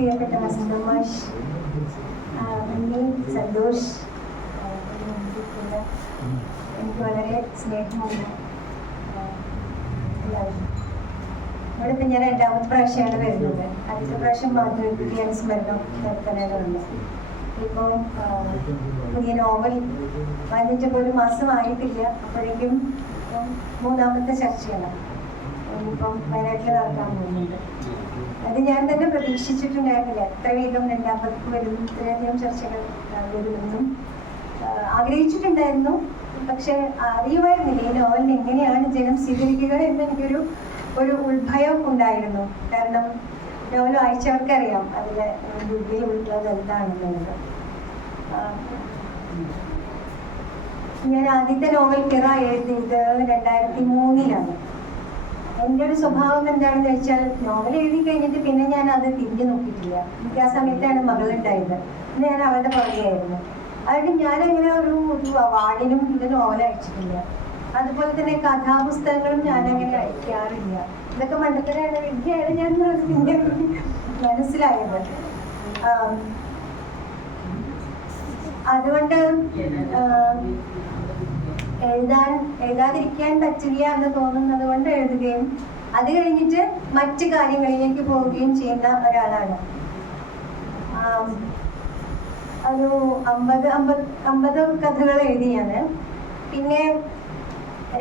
പ്രിയപ്പെട്ട വസന്തമാഷ്, ഉണ്ണി, സന്തോഷ്, എനിക്ക് വളരെ സ്നേഹമുണ്ട് എല്ലാവരും. ഇവിടെ ഇപ്പം ഞാൻ 2ാമത്തെ പ്രാവശ്യമാണ് വരുന്നത്. ആദ്യത്തെ പ്രാവശ്യം മാതൃകൃതി അനുസ്മരണം നടത്താനാണ്. ഇപ്പോൾ പുതിയ നോവൽ വന്നിട്ടിപ്പോൾ 1 മാസമായിട്ടില്ല. അപ്പോഴേക്കും 3ാമത്തെ ചർച്ചയാണ് ഇനിയിപ്പം വയനാട്ടിൽ നടക്കാൻ പോകുന്നുണ്ട്. അത് ഞാൻ തന്നെ പ്രതീക്ഷിച്ചിട്ടുണ്ടായിരുന്നില്ല. എത്ര വേഗം 2ാമത് വരുന്നു, ഇത്രയധികം ചർച്ചകൾ വരുമെന്നും ആഗ്രഹിച്ചിട്ടുണ്ടായിരുന്നു. പക്ഷെ അറിയുമായിരുന്നില്ല ഈ നോവലിന് എങ്ങനെയാണ് ജനം സ്വീകരിക്കുക എന്ന് എനിക്കൊരു ഉത്ഭയം ഉണ്ടായിരുന്നു. കാരണം നോവൽ വായിച്ചവർക്കറിയാം അതിലെ ഉൾപ്പെടെ എന്താണെന്നുള്ളത്. ഞാൻ ആദ്യത്തെ നോവൽ പിറ എഴുതിയത് 2003-ലാണ്. എൻ്റെ ഒരു സ്വഭാവം എന്താണെന്ന് വെച്ചാൽ നോവൽ എഴുതി കഴിഞ്ഞിട്ട് പിന്നെ ഞാൻ അത് തിരിഞ്ഞു നോക്കിയിട്ടില്ല. എനിക്ക് ആ സമയത്താണ് മകളുണ്ടായത്. പിന്നെ ഞാൻ അവളുടെ പുറകെയായിരുന്നു. അതുകൊണ്ട് ഞാനങ്ങനെ ഒരു അവാർഡിനും ഇത് നോവൽ അയച്ചിട്ടില്ല. അതുപോലെ തന്നെ കഥാപുസ്തകങ്ങളും ഞാനങ്ങനെ അയക്കാറില്ല. ഇതൊക്കെ മണ്ടത്തരാണ്, വിദ്യയാണ് ഞാൻ പിന്നെ മനസ്സിലായത്. അതുകൊണ്ട് എഴുതാതിരിക്കാൻ പറ്റില്ല എന്ന് തോന്നുന്നത് കൊണ്ട് എഴുതുകയും അത് കഴിഞ്ഞിട്ട് മറ്റു കാര്യങ്ങളിലേക്ക് പോവുകയും ചെയ്യുന്ന ഒരാളാണ്. ഒരു 50 കഥകൾ എഴുതിയാണ്. പിന്നെ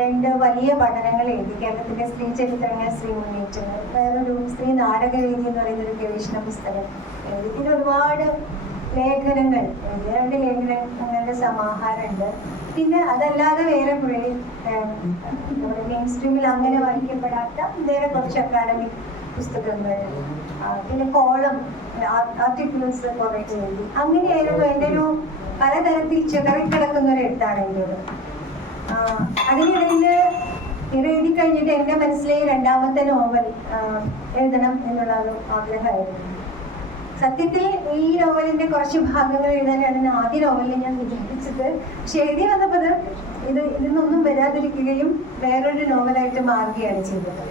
2 വലിയ പഠനങ്ങൾ എഴുതി. കേരളത്തിന്റെ സ്ത്രീ ചരിത്രങ്ങൾ, സ്ത്രീ മുന്നേറ്റങ്ങൾ, വേറൊരു സ്ത്രീ നാടകവേദി എന്ന് പറയുന്നൊരു ഗവേഷണ പുസ്തകം എഴുതി. പിന്നെ ഒരുപാട് ലേഖനങ്ങൾ എഴുതി. 2 ലേഖനങ്ങളുടെ സമാഹാരമുണ്ട്. പിന്നെ അതല്ലാതെ വേറെ കുറേ മെയിൻ സ്ട്രീമിൽ അങ്ങനെ വായിക്കപ്പെടാത്ത വേറെ കുറച്ച് അക്കാഡമിക് പുസ്തകങ്ങൾ, പിന്നെ കോളം ആർട്ടിക്കിൾസ് കുറേ എഴുതി. അങ്ങനെയായിരുന്നു എൻ്റെ ഒരു പലതരത്തിൽ ചിതറിക്കിടക്കുന്ന ഒരു എഴുത്താണ് എൻ്റെത്. അതിനിടയിൽ എഴുതി കഴിഞ്ഞിട്ട് എൻ്റെ മനസ്സിലെ 2ാമത്തെ നോവൽ എഴുതണം എന്നുള്ള ഒരു ആഗ്രഹമായിരുന്നു. സത്യത്തിൽ ഈ നോവലിന്റെ കുറച്ച് ഭാഗങ്ങൾ എഴുതാനാണ് ആദ്യ നോവലിൽ ഞാൻ വിചാരിച്ചത്. പക്ഷെ എഴുതി വന്നപ്പോൾ ഇതിന്നൊന്നും വരാതിരിക്കുകയും വേറൊരു നോവലായിട്ട് മാറുകയാണ് ചെയ്തത്.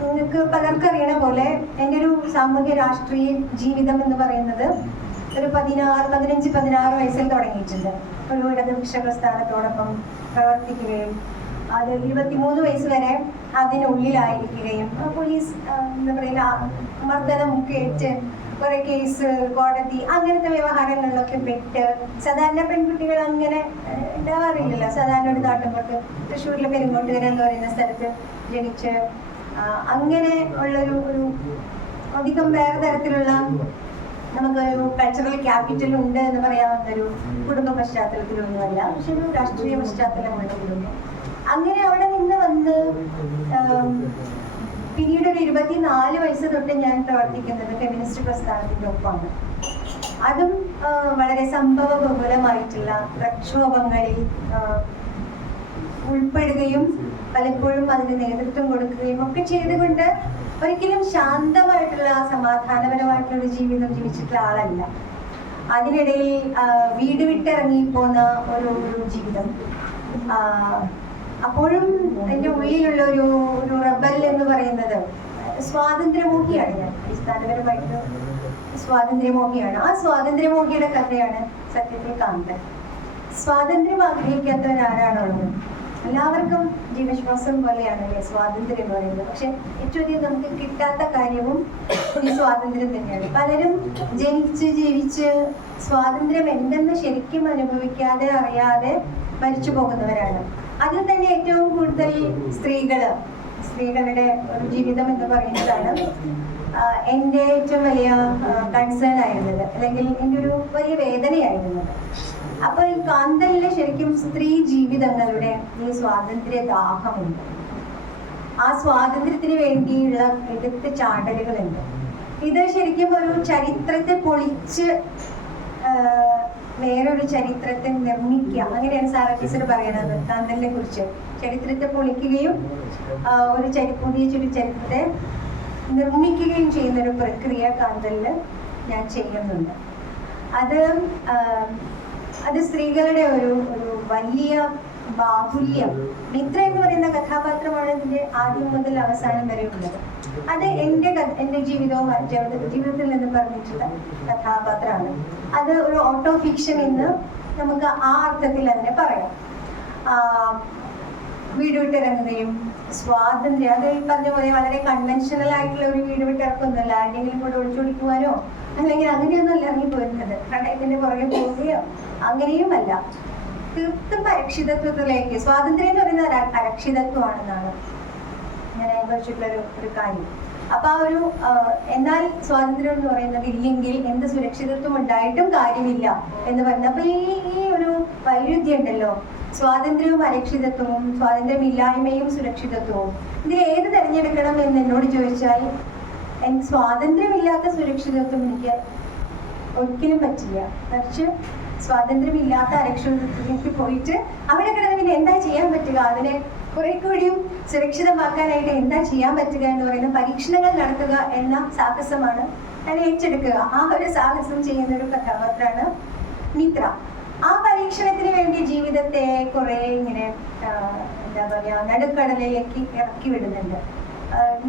നിങ്ങൾക്ക് പലർക്കും അറിയണ പോലെ എൻ്റെ ഒരു സാമൂഹ്യ രാഷ്ട്രീയ ജീവിതം എന്ന് പറയുന്നത് ഒരു 15-16 വയസ്സിൽ തുടങ്ങിയിട്ടുണ്ട്. ഒരു ഇടതുപക്ഷ പ്രസ്ഥാനത്തോടൊപ്പം പ്രവർത്തിക്കുകയും അത് 23 വയസ്സ് വരെ അതിനുള്ളിലായിരിക്കുകയും പോലീസ് എന്താ പറയുക മർദ്ദനമൊക്കെ ഏറ്റ് കുറെ കേസ്, കോടതി, അങ്ങനത്തെ വ്യവഹാരങ്ങളിലൊക്കെ പെട്ട് സാധാരണ പെൺകുട്ടികൾ അങ്ങനെ ഉണ്ടാവാറില്ലല്ലോ. സാധാരണ ഒരു നാട്ടുമ്പുറത്ത് തൃശ്ശൂരിലെ പെരുങ്ങോട്ടുകര എന്ന് പറയുന്ന സ്ഥലത്ത് ജനിച്ച് അങ്ങനെ ഉള്ളൊരു അധികം വേറെ തരത്തിലുള്ള നമുക്കൊരു കൾച്ചറൽ ക്യാപിറ്റൽ ഉണ്ട് എന്ന് പറയാവുന്നൊരു കുടുംബ പശ്ചാത്തലത്തിലൊന്നുമല്ല. പക്ഷെ ഒരു രാഷ്ട്രീയ പശ്ചാത്തലമുള്ള കുടുംബം. അങ്ങനെ അവിടെ നിന്ന് വന്ന് പിന്നീട് ഒരു 24 വയസ്സ് തൊട്ട് ഞാൻ പ്രവർത്തിക്കുന്നത് ഫെമിനിസ്റ്റ് പ്രസ്ഥാനത്തിന്റെ ഒപ്പമാണ്. അതും വളരെ സംഭവബഹുലമായിട്ടുള്ള പ്രക്ഷോഭങ്ങളിൽ ഉൾപ്പെടുകയും പലപ്പോഴും അതിന് നേതൃത്വം കൊടുക്കുകയും ഒക്കെ ചെയ്തുകൊണ്ട് ഒരിക്കലും ശാന്തമായിട്ടുള്ള സമാധാനപരമായിട്ടുള്ള ഒരു ജീവിതം ജീവിച്ചിട്ടുള്ള ആളല്ല. അതിനിടയിൽ വീട് വിട്ടിറങ്ങിപ്പോന്ന ഒരു ജീവിതം. അപ്പോഴും എൻ്റെ ഉള്ളിലുള്ള ഒരു റബൽ എന്ന് പറയുന്നത് സ്വാതന്ത്ര്യമോഹിയാണ്. ഞാൻ അടിസ്ഥാനപരമായിട്ട് സ്വാതന്ത്ര്യമോഹിയാണ്. ആ സ്വാതന്ത്ര്യമോഹിയുടെ കഥയാണ് സത്യത്തിൽ കാന്തൻ. സ്വാതന്ത്ര്യം ആഗ്രഹിക്കാത്തവരാരാണുള്ളത്? എല്ലാവർക്കും ജീവശ്വാസം പോലെയാണല്ലേ സ്വാതന്ത്ര്യം എന്ന് പറയുന്നത്. പക്ഷെ ഏറ്റവും അധികം നമുക്ക് കിട്ടാത്ത കാര്യവും ഈ സ്വാതന്ത്ര്യം തന്നെയാണ്. പലരും ജനിച്ച് ജീവിച്ച് സ്വാതന്ത്ര്യം എന്തെന്ന് ശരിക്കും അനുഭവിക്കാതെ അറിയാതെ മരിച്ചു പോകുന്നവരാണ്. അതിൽ തന്നെ ഏറ്റവും കൂടുതൽ സ്ത്രീകളുടെ ഒരു ജീവിതം എന്ന് പറയുന്നതാണ് എൻ്റെ ഏറ്റവും വലിയ കൺസേൺ ആയിരുന്നത്, അല്ലെങ്കിൽ എൻ്റെ ഒരു വലിയ വേദനയായിരുന്നത്. അപ്പൊ ഈ കാന്തലിലെ ശരിക്കും സ്ത്രീ ജീവിതങ്ങളുടെ ഈ സ്വാതന്ത്ര്യ ദാഹമുണ്ട്. ആ സ്വാതന്ത്ര്യത്തിന് വേണ്ടിയുള്ള എടുത്ത് ചാടലുകളുണ്ട്. ഇത് ശരിക്കും ഒരു ചരിത്രത്തെ പൊളിച്ച് വേറൊരു ചരിത്രത്തെ നിർമ്മിക്കുക, അങ്ങനെയാണ് സാറാ ടീച്ചർ പറയുന്നത് കാന്തലിനെ കുറിച്ച്. ചരിത്രത്തെ പൊളിക്കുകയും പുതിയ ചരിത്രത്തെ നിർമ്മിക്കുകയും ചെയ്യുന്ന ഒരു പ്രക്രിയ കാന്തലിൽ ഞാൻ ചെയ്യുന്നുണ്ട്. അത് സ്ത്രീകളുടെ ഒരു വലിയ ബാഹുല്യം. മിത്ര എന്ന് പറയുന്ന കഥാപാത്രമാണ് ഇതിന്റെ ആദ്യം മുതൽ അവസാനം വരെ ഉള്ളത്. അത് എന്റെ ജീവിതവും ജീവിതത്തിൽ നിന്ന് പറഞ്ഞിട്ടുള്ള കഥാപാത്രമാണ്. അത് ഒരു ഓട്ടോ ഫിക്ഷൻ എന്ന് നമുക്ക് ആ അർത്ഥത്തിൽ തന്നെ പറയാം. വീട് വിട്ടിറങ്ങുകയും സ്വാതന്ത്ര്യം, അത് ഈ പറഞ്ഞ പോലെ വളരെ കൺവെൻഷണൽ ആയിട്ടുള്ള ഒരു വീട് വിട്ടിറക്കൊന്നുമല്ല. ആരുടെങ്കിലും കൂടെ ഒളിച്ചോടിക്കുവാനോ അല്ലെങ്കിൽ അങ്ങനെയൊന്നുമല്ല ഇറങ്ങി പോരുന്നത്. പ്രണയത്തിന്റെ പുറകെ പോവുകയോ അങ്ങനെയുമല്ല. തീർത്തും അരക്ഷിതത്വത്തിലേക്ക്. സ്വാതന്ത്ര്യം എന്ന് പറയുന്നത് അരക്ഷിതത്വമാണെന്നാണ് ഞാൻ അനുഭവിച്ചിട്ടുള്ള ഒരു കാര്യം. അപ്പൊ ആ ഒരു എന്നാൽ സ്വാതന്ത്ര്യം എന്ന് പറയുന്നത് ഇല്ലെങ്കിൽ എന്ത് സുരക്ഷിതത്വം ഉണ്ടായിട്ടും കാര്യമില്ല എന്ന് പറയുന്നത്. അപ്പൊ ഈ ഒരു വൈരുദ്ധ്യം ഉണ്ടല്ലോ, സ്വാതന്ത്ര്യവും അരക്ഷിതത്വവും, സ്വാതന്ത്ര്യമില്ലായ്മയും സുരക്ഷിതത്വവും, ഇതിൽ ഏത് തിരഞ്ഞെടുക്കണം എന്ന് എന്നോട് ചോദിച്ചാൽ എനിക്ക് സ്വാതന്ത്ര്യമില്ലാത്ത സുരക്ഷിതത്വം എനിക്ക് ഒരിക്കലും പറ്റില്ല. മറിച്ച് സ്വാതന്ത്ര്യമില്ലാത്ത അരക്ഷിതത്വത്തിലേക്ക് പോയിട്ട് അവിടെ കിടന്ന് പിന്നെ എന്താ ചെയ്യാൻ പറ്റുക, അതിനെ കുറെ കൂടിയും സുരക്ഷിതമാക്കാനായിട്ട് എന്താ ചെയ്യാൻ പറ്റുക എന്ന് പറയുന്ന പരീക്ഷണങ്ങൾ നടത്തുക എന്ന സാഹസമാണ് ഞാൻ ഏറ്റെടുക്കുക. ആ ഒരു സാഹസം ചെയ്യുന്ന ഒരു കഥാപാത്രമാണ് മിത്ര. ആ പരീക്ഷണത്തിന് വേണ്ടി ജീവിതത്തെ കുറെ ഇങ്ങനെ എന്താ പറയാ നടുക്കടലിലേക്ക് ഇറക്കി വിടുന്നുണ്ട്.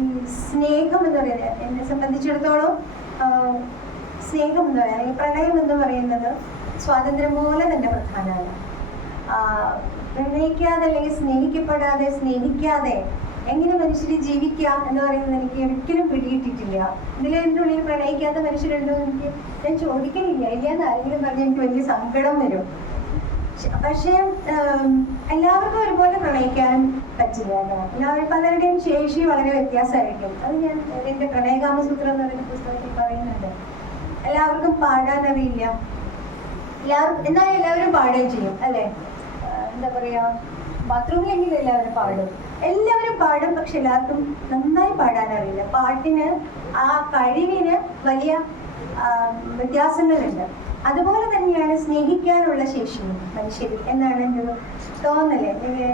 ഈ സ്നേഹം എന്ന് പറയുന്നത് എന്നെ സംബന്ധിച്ചിടത്തോളം സ്നേഹം എന്ന് പറയുന്നത് അല്ലെങ്കിൽ പ്രണയം എന്ന് പറയുന്നത് സ്വാതന്ത്ര്യം പോലെ തന്നെ പ്രധാനമാണ്. പ്രണയിക്കാതെ അല്ലെങ്കിൽ സ്നേഹിക്കപ്പെടാതെ സ്നേഹിക്കാതെ എങ്ങനെ മനുഷ്യര് ജീവിക്കാം എന്ന് പറയുന്നത് എനിക്ക് ഒരിക്കലും പിടികിട്ടിട്ടില്ല. ഇതിലെന്റെ ഉള്ളിൽ പ്രണയിക്കാത്ത മനുഷ്യരുണ്ടോ എന്ന് ഞാൻ ചോദിക്കണില്ല. ഇല്ലാന്ന് ആരെങ്കിലും പറഞ്ഞ് എനിക്ക് വലിയ സങ്കടം വരും. പക്ഷെ എല്ലാവർക്കും ഒരുപോലെ പ്രണയിക്കാനും പറ്റില്ല. എല്ലാവരും പലരുടെയും ശേഷി വളരെ വ്യത്യാസമായിരിക്കും. അത് ഞാൻ എന്റെ പ്രണയകാമസൂത്രം എന്ന് പറയുന്ന പുസ്തകത്തിൽ പറയുന്നുണ്ട്. എല്ലാവർക്കും പാടാൻ അറിയില്ല, എന്നാൽ എല്ലാവരും പാടുകയും ചെയ്യും അല്ലെ. എന്താ പറയാ, ബാത്റൂമിലെങ്കിലും എല്ലാവരും പാടും, എല്ലാവരും പാടും. പക്ഷെ എല്ലാവർക്കും നന്നായി പാടാൻ അറിയില്ല. പാട്ടിന് ആ കഴിവിന് വലിയ വ്യത്യാസങ്ങളുണ്ട്. അതുപോലെ തന്നെയാണ് സ്നേഹിക്കാനുള്ള ശേഷിയും മനുഷ്യരിൽ എന്നാണ് എൻ്റെ ഒരു തോന്നല്,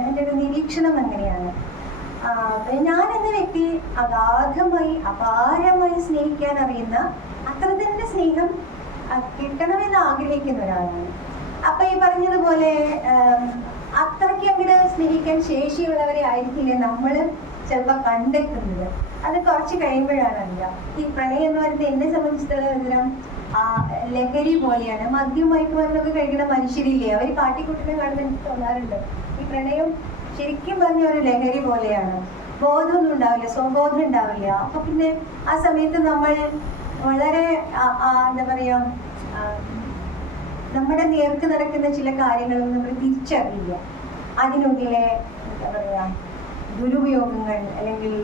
എൻ്റെ ഒരു നിരീക്ഷണം അങ്ങനെയാണ്. ഞാൻ എന്ന വ്യക്തി അഗാധമായി അപാരമായി സ്നേഹിക്കാൻ അറിയുന്ന, അത്ര തന്നെ സ്നേഹം കിട്ടണമെന്ന് ആഗ്രഹിക്കുന്ന ഒരാളാണ്. അപ്പൊ ഈ പറഞ്ഞതുപോലെ അത്രയ്ക്ക് അങ്ങോട്ട് സ്നേഹിക്കാൻ ശേഷിയുള്ളവരെ ആയിരിക്കില്ല നമ്മൾ ചിലപ്പോൾ കണ്ടെത്തുന്നത്. അത് കുറച്ച് കഴിയുമ്പോഴാണ് അറിയാം. ഈ പ്രണയം എന്ന് പറയുന്നത് എന്നെ സംബന്ധിച്ചിടത്തോളം ലഹരി പോലെയാണ്. മദ്യം മയക്കുമരുന്നൊക്കെ കഴിക്കുന്ന മനുഷ്യരില്ലേ, അവർ കാട്ടിക്കൂട്ടിനെ കാണുന്ന എനിക്ക് തോന്നാറുണ്ട്. ഈ പ്രണയം ശരിക്കും പറഞ്ഞ ഒരു ലഹരി പോലെയാണ്. ബോധമൊന്നും ഉണ്ടാവില്ല, സ്വബോധം ഉണ്ടാവില്ല. അപ്പൊ പിന്നെ ആ സമയത്ത് നമ്മൾ വളരെ എന്താ പറയാ, നമ്മുടെ നേർക്ക് നടക്കുന്ന ചില കാര്യങ്ങളും നമ്മൾ തിരിച്ചറിയില്ല. അതിനുള്ളിലെ എന്താ പറയാ ദുരുപയോഗങ്ങൾ അല്ലെങ്കിൽ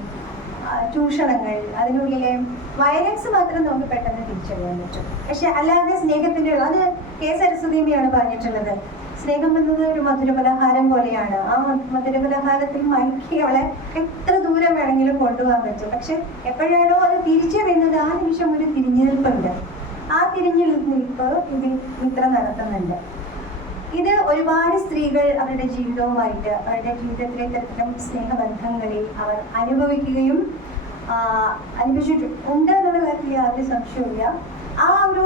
ചൂഷണങ്ങൾ, അതിനുള്ളിലെ വയലൻസ് മാത്രം നമുക്ക് പെട്ടെന്ന് തിരിച്ചറിയാൻ പറ്റും. പക്ഷെ അല്ലാതെ സ്നേഹത്തിന്റെ, അത് കെ സരസ്വതിയാണ് പറഞ്ഞിട്ടുള്ളത്, സ്നേഹം എന്നത് ഒരു മധുരപലഹാരം പോലെയാണ്. ആ മധുരപലഹാരത്തിൽ മയക്കി അവളെ എത്ര ദൂരം വേണമെങ്കിലും കൊണ്ടുപോകാൻ പറ്റും. പക്ഷെ എപ്പോഴാണോ അത് തിരിച്ചറിയുന്നത് ആ നിമിഷം ഒരു തിരിഞ്ഞുനിൽപ്പുണ്ട്. ആ തിരിഞ്ഞുനിൽപ്പ് ഇതിൽ മിത്ര നടത്തുന്നുണ്ട്. ഇത് ഒരുപാട് സ്ത്രീകൾ അവരുടെ ജീവിതവുമായിട്ട് അവരുടെ ജീവിതത്തിലെ തരത്തിലും സ്നേഹബന്ധങ്ങളിൽ അവർ അനുഭവിക്കുകയും അനുഭവിച്ചിട്ടുണ്ട് എന്നുള്ള കാര്യത്തിൽ യാതൊരു സംശയമില്ല. ആ ഒരു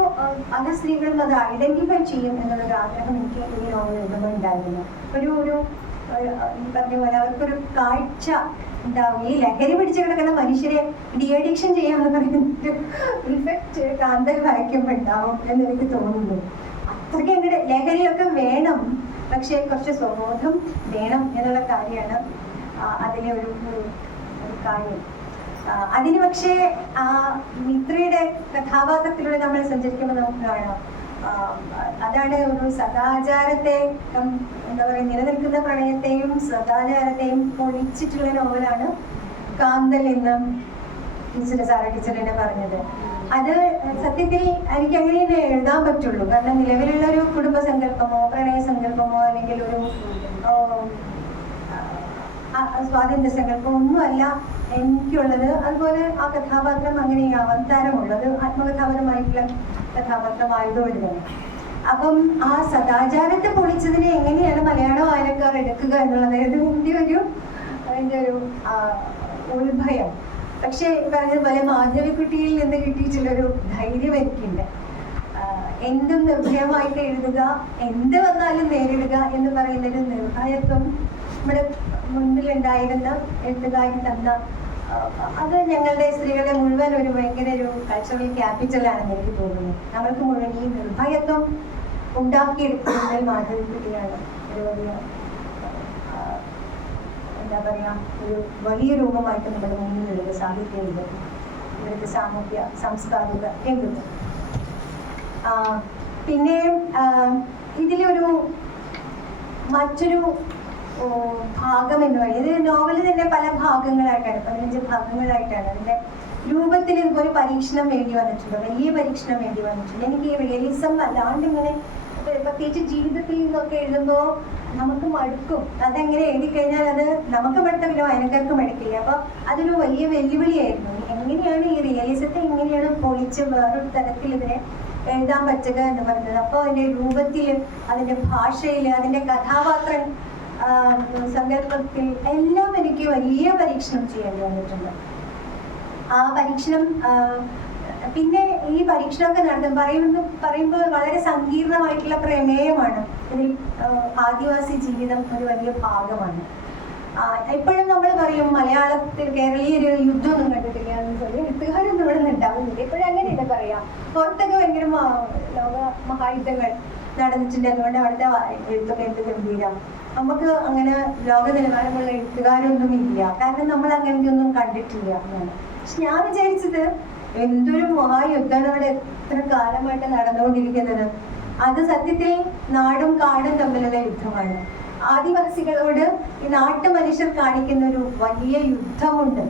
പല സ്ത്രീകളും അത് ഐഡന്റിഫൈ ചെയ്യും എന്നുള്ളൊരു ആഗ്രഹം എനിക്ക് ഈ നോവൽ എഴുതുമ്പോൾ ഉണ്ടായിരുന്നു. ഒരു ഈ പറഞ്ഞ പോലെ അവർക്കൊരു കാഴ്ച ഉണ്ടാവും. ഈ ലഹരി പിടിച്ചു കിടക്കുന്ന മനുഷ്യരെ ഡിഅഡിക്ഷൻ ചെയ്യാന്ന് പറയുന്നത് ഇഫക്റ്റ് കാന്തൽ വായിക്കുമ്പോൾ ഉണ്ടാവും എന്ന് എനിക്ക് തോന്നുന്നു. അത്രയ്ക്ക് അങ്ങനെ ലഹരിയൊക്കെ വേണം, പക്ഷെ കുറച്ച് സ്വബോധം വേണം എന്നുള്ള കാര്യമാണ് അതിലെ ഒരു കാര്യം. അതിന് പക്ഷേ മിത്രയുടെ കഥാപാത്രത്തിലൂടെ നമ്മൾ സഞ്ചരിക്കുമ്പോൾ നമുക്ക് കാണാം, അതാണ് ഒരു സദാചാരത്തെ എന്താ പറയുക നിലനിൽക്കുന്ന പ്രണയത്തെയും സദാചാരത്തെയും പൊളിച്ചിട്ടുള്ള നോവലാണ് കാന്തൽ എന്ന് സാറ ടീച്ചർ തന്നെ പറഞ്ഞത്. അത് സത്യത്തിൽ എനിക്ക് അങ്ങനെ എഴുതാൻ പറ്റുള്ളൂ. കാരണം നിലവിലുള്ള ഒരു കുടുംബ സങ്കല്പമോ പ്രണയ സങ്കല്പമോ അല്ലെങ്കിൽ ഒരു സ്വാതന്ത്ര്യ സങ്കല്പമോ ഒന്നുമല്ല എനിക്കുള്ളത്. അതുപോലെ ആ കഥാപാത്രം അങ്ങനെ അവതാരമുള്ളത് ആത്മകഥാപരമായിട്ടുള്ള കഥാപാത്രമായതുകൊണ്ട് തന്നെ. അപ്പം ആ സദാചാരത്തെ പൊളിച്ചതിനെ എങ്ങനെയാണ് മലയാള വായനക്കാർ എടുക്കുക എന്നുള്ളത് എൻ്റെ ഒരു ഉത്ഭയം. പക്ഷെ പറഞ്ഞതുപോലെ മാധവിക്കുട്ടിയിൽ നിന്ന് കിട്ടിയിട്ടുള്ളൊരു ധൈര്യം എനിക്കുണ്ട്. എന്തും നിർഭയമായിട്ട് എഴുതുക, എന്ത് വന്നാലും നേരിടുക എന്ന് പറയുന്നൊരു നിർഭയത്വം നമ്മുടെ മുൻപിലുണ്ടായിരുന്ന എഴുത്തുകാരി തന്ന, അത് ഞങ്ങളുടെ സ്ത്രീകളുടെ മുഴുവൻ ഒരു ഭയങ്കര ഒരു കൾച്ചറൽ ക്യാപിറ്റലാണെന്ന് എനിക്ക് തോന്നുന്നു. നമ്മൾക്ക് മുഴുവൻ ഈ നിർഭയത്വം ഉണ്ടാക്കിയെടുക്കുന്നതിൽ മാധവിക്കുട്ടിയാണ് ഒരു വലിയ എന്താ പറയുക, ഒരു വലിയ രൂപമായിട്ട് നമ്മുടെ മുന്നിലുള്ളത് സാഹിത്യ രംഗത്ത്, ഇവിടുത്തെ സാമൂഹ്യ സാംസ്കാരിക രംഗത്ത്. പിന്നെ ഇതിലൊരു മറ്റൊരു ഭാഗം എന്ന് പറയുന്നത്, ഇത് നോവല് തന്നെ പല ഭാഗങ്ങളായിട്ടാണ്, 15 ഭാഗങ്ങളായിട്ടാണ്. അതിന്റെ രൂപത്തിൽ ഇതുപോലെ പരീക്ഷണം വേണ്ടി വന്നിട്ടുണ്ട്, വലിയ പരീക്ഷണം വേണ്ടി വന്നിട്ടുണ്ട്. എനിക്ക് ഈ റിയലിസം അല്ലാണ്ട് ഇങ്ങനെ പ്രത്യേകിച്ച് ജീവിതത്തിൽ നിന്നൊക്കെ എഴുതുമ്പോൾ നമുക്ക് മടുക്കും. അതെങ്ങനെ എഴുതി കഴിഞ്ഞാൽ അത് നമുക്ക് മടുത്തില്ല, വായനക്കാർക്ക് മടുക്കില്ല. അപ്പൊ അതൊരു വലിയ വെല്ലുവിളിയായിരുന്നു. എങ്ങനെയാണ് ഈ റിയലിസത്തെ എങ്ങനെയാണ് പൊളിച്ച് വേറൊരു തരത്തിൽ ഇതിനെ എഴുതാൻ പറ്റുക എന്ന് പറയുന്നത്. അപ്പോൾ അതിന്റെ രൂപത്തിൽ, അതിന്റെ ഭാഷയിൽ, അതിന്റെ കഥാപാത്ര സങ്കല്പത്തിൽ എല്ലാം എനിക്ക് വലിയ പരീക്ഷണം ചെയ്യേണ്ടി വന്നിട്ടുണ്ട്. ആ പരീക്ഷണം പിന്നെ ഈ പരീക്ഷണമൊക്കെ പറയുമ്പോൾ വളരെ സങ്കീർണമായിട്ടുള്ള പ്രമേയമാണ്. ഇതിൽ ആദിവാസി ജീവിതം ഒരു വലിയ ഭാഗമാണ്. എപ്പോഴും നമ്മൾ പറയും മലയാളത്തിൽ കേരളീയൊരു യുദ്ധമൊന്നും കണ്ടിട്ടില്ല എന്ന് പറയും, എഴുത്തുകാരൊന്നും ഇവിടെ നിന്ന് ഉണ്ടാവുന്നില്ല. എപ്പോഴും അങ്ങനെയല്ല പറയാം. പുറത്തൊക്കെ ഭയങ്കര ലോക മഹായുദ്ധങ്ങൾ നടന്നിട്ടുണ്ട്, അതുകൊണ്ട് അവിടുത്തെ എഴുത്തൊക്കെ എന്ത് ഗംഭീരം. നമുക്ക് അങ്ങനെ ലോക നിലവാരമുള്ള എഴുത്തുകാരൊന്നും ഇല്ല, കാരണം നമ്മൾ അങ്ങനത്തെ ഒന്നും കണ്ടിട്ടില്ല എന്നാണ്. പക്ഷെ ഞാൻ വിചാരിച്ചത് എന്തൊരു മഹായുദ്ധമാണ് അവിടെ എത്ര കാലമായിട്ട് നടന്നുകൊണ്ടിരിക്കുന്നത്. അത് സത്യത്തിൽ നാടും കാടും തമ്മിലുള്ള യുദ്ധമാണ്. ആദിവാസികളോട് ഈ നാട്ടു മനുഷ്യർ കാണിക്കുന്ന ഒരു വലിയ യുദ്ധമുണ്ട്.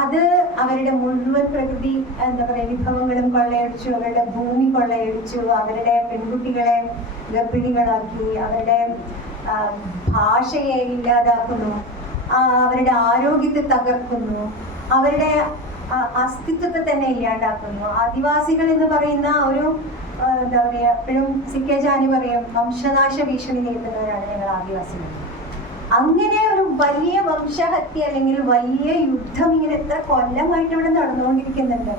അത് അവരുടെ മുഴുവൻ പ്രകൃതി എന്താ പറയുക വിഭവങ്ങളും കൊള്ളയടിച്ചു, അവരുടെ ഭൂമി കൊള്ളയടിച്ചു, അവരുടെ പെൺകുട്ടികളെ ഗർഭിണികളാക്കി, അവരുടെ ഭാഷയെ ഇല്ലാതാക്കുന്നു, അവരുടെ ആരോഗ്യത്തെ തകർക്കുന്നു, അവരുടെ അസ്തിത്വത്തെ തന്നെ ഇല്ലാണ്ടാക്കുന്നു. ആദിവാസികൾ എന്ന് പറയുന്ന ഒരു എന്താ പറയുക, എപ്പോഴും CK ജാനി പറയും വംശനാശ ഭീഷണി നേരിടുന്നവരാണ് ഞങ്ങൾ ആദിവാസികൾ. അങ്ങനെ ഒരു വലിയ വംശഹത്യ അല്ലെങ്കിൽ വലിയ യുദ്ധം ഇങ്ങനെ എത്ര കൊല്ലമായിട്ട് ഇവിടെ നടന്നുകൊണ്ടിരിക്കുന്നുണ്ട്.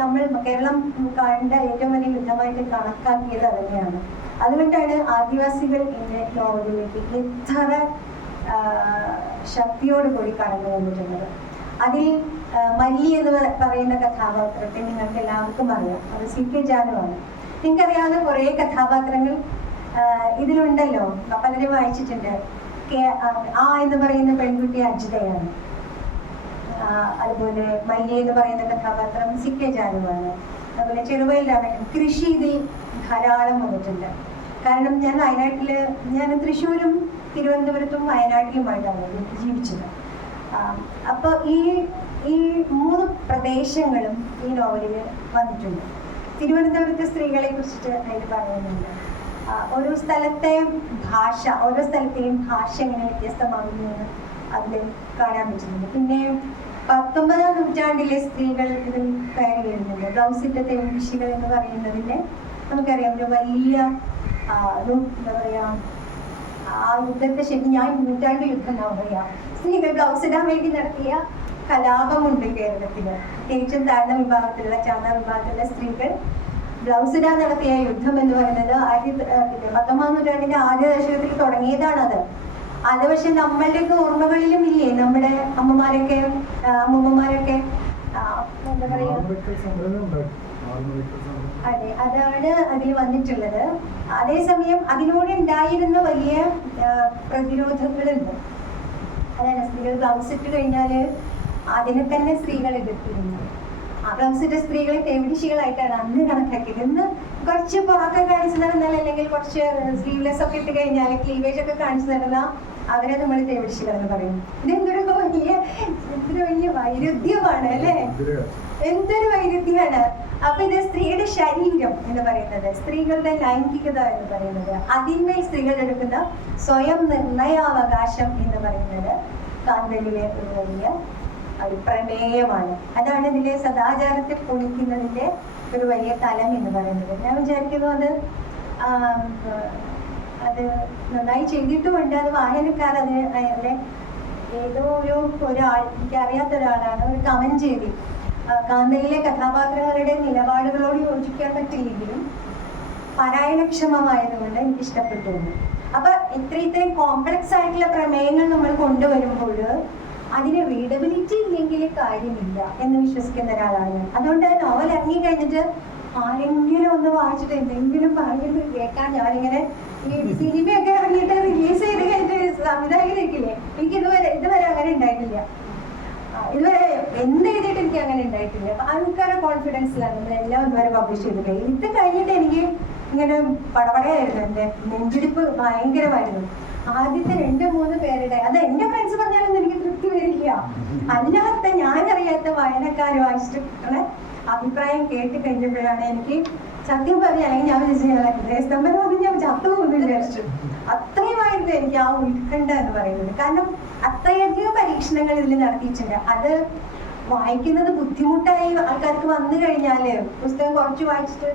നമ്മൾ കേരളം കണ്ട ഏറ്റവും വലിയ യുദ്ധമായിട്ട് കണക്കാക്കിയത് തന്നെയാണ്. അതുകൊണ്ടാണ് ആദിവാസികൾ എന്ന നോവലിലേക്ക് എത്ര ശക്തിയോട് കൂടി കടന്നു വന്നിട്ടുള്ളത്. അതിൽ മല്ലി എന്ന് പറയുന്ന കഥാപാത്രത്തെ നിങ്ങൾക്ക് എല്ലാവർക്കും അറിയാം, അത് CK ജാനുവാണ്. നിങ്ങൾക്കറിയാവുന്ന കുറേ കഥാപാത്രങ്ങൾ ഇതിലുണ്ടല്ലോ, പലരും വായിച്ചിട്ടുണ്ട്. എന്ന് പറയുന്ന പെൺകുട്ടി അജിതയാണ്. അതുപോലെ മല്ലി എന്ന് പറയുന്ന കഥാപാത്രം CK ജാനുവാണ്. അതുപോലെ ചെറുവയൽ രാമൻ. കൃഷി ഇതിൽ ധാരാളം വന്നിട്ടുണ്ട്. കാരണം ഞാൻ തൃശ്ശൂരും തിരുവനന്തപുരത്തും വയനാട്ടിലുമായിട്ടാണ് ജീവിച്ചത്. അപ്പൊ ഈ 3 പ്രദേശങ്ങളും ഈ നോവലിൽ വന്നിട്ടുണ്ട്. തിരുവനന്തപുരത്തെ സ്ത്രീകളെ കുറിച്ചിട്ട് അതിൽ പറയുന്നുണ്ട്. ഓരോ സ്ഥലത്തെയും ഭാഷ എങ്ങനെ വ്യത്യസ്തമാകുന്നു എന്ന് അതിൽ കാണാൻ പറ്റുന്നുണ്ട്. പിന്നെ 19ാം നൂറ്റാണ്ടിലെ സ്ത്രീകൾ ഇതിൽ കയറി വരുന്നുണ്ട്. ബ്ലൗസിന്റെ തെളിവിശികൾ എന്ന് പറയുന്നതിന്റെ നമുക്കറിയാം ഒരു വലിയ എന്താ പറയാ, ആ യുദ്ധത്തെ ശരി ഞാൻ നൂറ്റാണ്ട് യുദ്ധം എന്നാ പറയാ. സ്ത്രീകൾ ബ്ലൗസ് ഇടാൻ വേണ്ടി നടത്തിയ കലാപമുണ്ട് കേരളത്തില്. പ്രത്യേകിച്ചും താഴ്ന്ന വിഭാഗത്തിലുള്ള ചാന്ന വിഭാഗത്തിലുള്ള സ്ത്രീകൾ ബ്ലൗസ് ഇടാൻ നടത്തിയ യുദ്ധം എന്ന് പറയുന്നത് 19ാം നൂറ്റാണ്ടിന്റെ ആദ്യ ദശകത്തിൽ തുടങ്ങിയതാണത്. അത് പക്ഷെ നമ്മളുടെയൊക്കെ ഓർമ്മകളിലും ഇല്ലേ, നമ്മുടെ അമ്മമാരൊക്കെ അമ്മൂമ്മമാരൊക്കെ എന്താ പറയാ, അതെ, അതാണ് അതിൽ വന്നിട്ടുള്ളത്. അതേസമയം അതിനോട് ഉണ്ടായിരുന്ന വലിയ പ്രതിരോധങ്ങളുണ്ട്. അതാണ് സ്ത്രീകൾ ബ്ലൗസ് ഇട്ട് കഴിഞ്ഞാല് അതിനെ തന്നെ സ്ത്രീകൾ എതിർത്തിരുന്നു. ആ ബ്ലൗസ് ഇട്ട സ്ത്രീകളെ തെവിടിശികളായിട്ടാണ് അന്ന് കണക്കാക്കിയത്. ഇന്ന് കുറച്ച് പുറമൊക്കെ കാണിച്ചു നടന്നാൽ, അല്ലെങ്കിൽ കുറച്ച് സ്ലീവ്ലെസ് ഒക്കെ ഇട്ട് കഴിഞ്ഞാൽ, ക്ലീവേജ് ഒക്കെ കാണിച്ചു നടന്നാൽ അവരെ നമ്മൾ തെവിടിശികൾ എന്ന് പറയും. ഇതെന്തൊരു വലിയ വൈരുദ്ധ്യമാണ് അല്ലേ, എന്തൊരു വൈരുദ്ധ്യമാണ്. അപ്പൊ ഇത് സ്ത്രീയുടെ ശരീരം എന്ന് പറയുന്നത്, സ്ത്രീകളുടെ ലൈംഗികത എന്ന് പറയുന്നത്, അതിന്മേൽ സ്ത്രീകൾ എടുക്കുന്ന സ്വയം നിർണയാവകാശം എന്ന് പറയുന്നത് കാന്തലിലെ ഒരു വലിയ ഒരു പ്രമേയമാണ്. അതാണ് ഇതിലെ സദാചാരത്തെ പൊളിക്കുന്നതിന്റെ ഒരു വലിയ തലം എന്ന് പറയുന്നത്. ഞാൻ വിചാരിക്കുന്നു അത് നന്നായി ചെയ്തിട്ടുമുണ്ട്. അത് വായനക്കാർ അതിനെ ഏതോ ഒരാൾ, എനിക്കറിയാത്ത ഒരാളാണ് ഒരു കമന്റ് ചെയ്തി, കാന്തയിലെ കഥാപാത്രങ്ങളുടെ നിലപാടുകളോട് യോജിക്കാൻ പറ്റില്ലെങ്കിലും പാരായണക്ഷമമായതുകൊണ്ട് എനിക്ക് ഇഷ്ടപ്പെട്ടിരുന്നു. അപ്പൊ ഇത്രയും കോംപ്ലക്സ് ആയിട്ടുള്ള പ്രമേയങ്ങൾ നമ്മൾ കൊണ്ടുവരുമ്പോൾ അതിന് റീഡബിലിറ്റി ഇല്ലെങ്കിൽ കാര്യമില്ല എന്ന് വിശ്വസിക്കുന്ന ഒരാളാണ് ഞാൻ. അതുകൊണ്ട് നോവൽ ഇറങ്ങി കഴിഞ്ഞിട്ട് ആരെങ്കിലും ഒന്ന് വായിച്ചിട്ട് എന്തെങ്കിലും പറയുന്നത് കേൾക്കാൻ ഞാനിങ്ങനെ ഈ സിനിമയൊക്കെ ഇറങ്ങിയിട്ട് റിലീസ് ചെയ്ത് കഴിഞ്ഞിട്ട് സംവിധായകരൊക്കെയില്ലേ, എനിക്ക് ഇതുവരെ അങ്ങനെ ഉണ്ടായിട്ടില്ല. ഇതുവരെ എന്ത് ചെയ്തിട്ട് എനിക്ക് അങ്ങനെ ഉണ്ടായിട്ടില്ല. അപ്പൊ ആൾക്കാരുടെ കോൺഫിഡൻസിലാണ് നമ്മളെല്ലാം ഇതുവരെ പബ്ലിഷ് ചെയ്തിട്ട്. ഇത് കഴിഞ്ഞിട്ട് എനിക്ക് ഇങ്ങനെ പടപടയായിരുന്നു, എൻ്റെ നെഞ്ചിടിപ്പ് ഭയങ്കരമായിരുന്നു. ആദ്യത്തെ 2-3 പേരുടെ, അത് എന്റെ ഫ്രണ്ട്സ് പറഞ്ഞാലൊന്നും എനിക്ക് തൃപ്തി വരില്ല. അല്ലാത്ത ഞാനറിയാത്ത വായനക്കാർ വായിച്ചിട്ടുള്ള അഭിപ്രായം കേട്ട് കഴിഞ്ഞപ്പോഴാണ് എനിക്ക് സത്യം പറഞ്ഞ, അല്ലെങ്കിൽ ഞാൻ വിചാരിച്ചു ഞാൻ ചത്തുപോകുന്നു വിചാരിച്ചു. അത്രയുമായിരുന്നു എനിക്ക് ആ ഉത്കണ്ഠ എന്ന് പറയുന്നത്. കാരണം അത്രയധികം പരീക്ഷണങ്ങൾ ഇതിൽ നടത്തിയിട്ടുണ്ട്. അത് വായിക്കുന്നത് ബുദ്ധിമുട്ടായി ആൾക്കാർക്ക് വന്നു കഴിഞ്ഞാല് പുസ്തകം കുറച്ച് വായിച്ചിട്ട്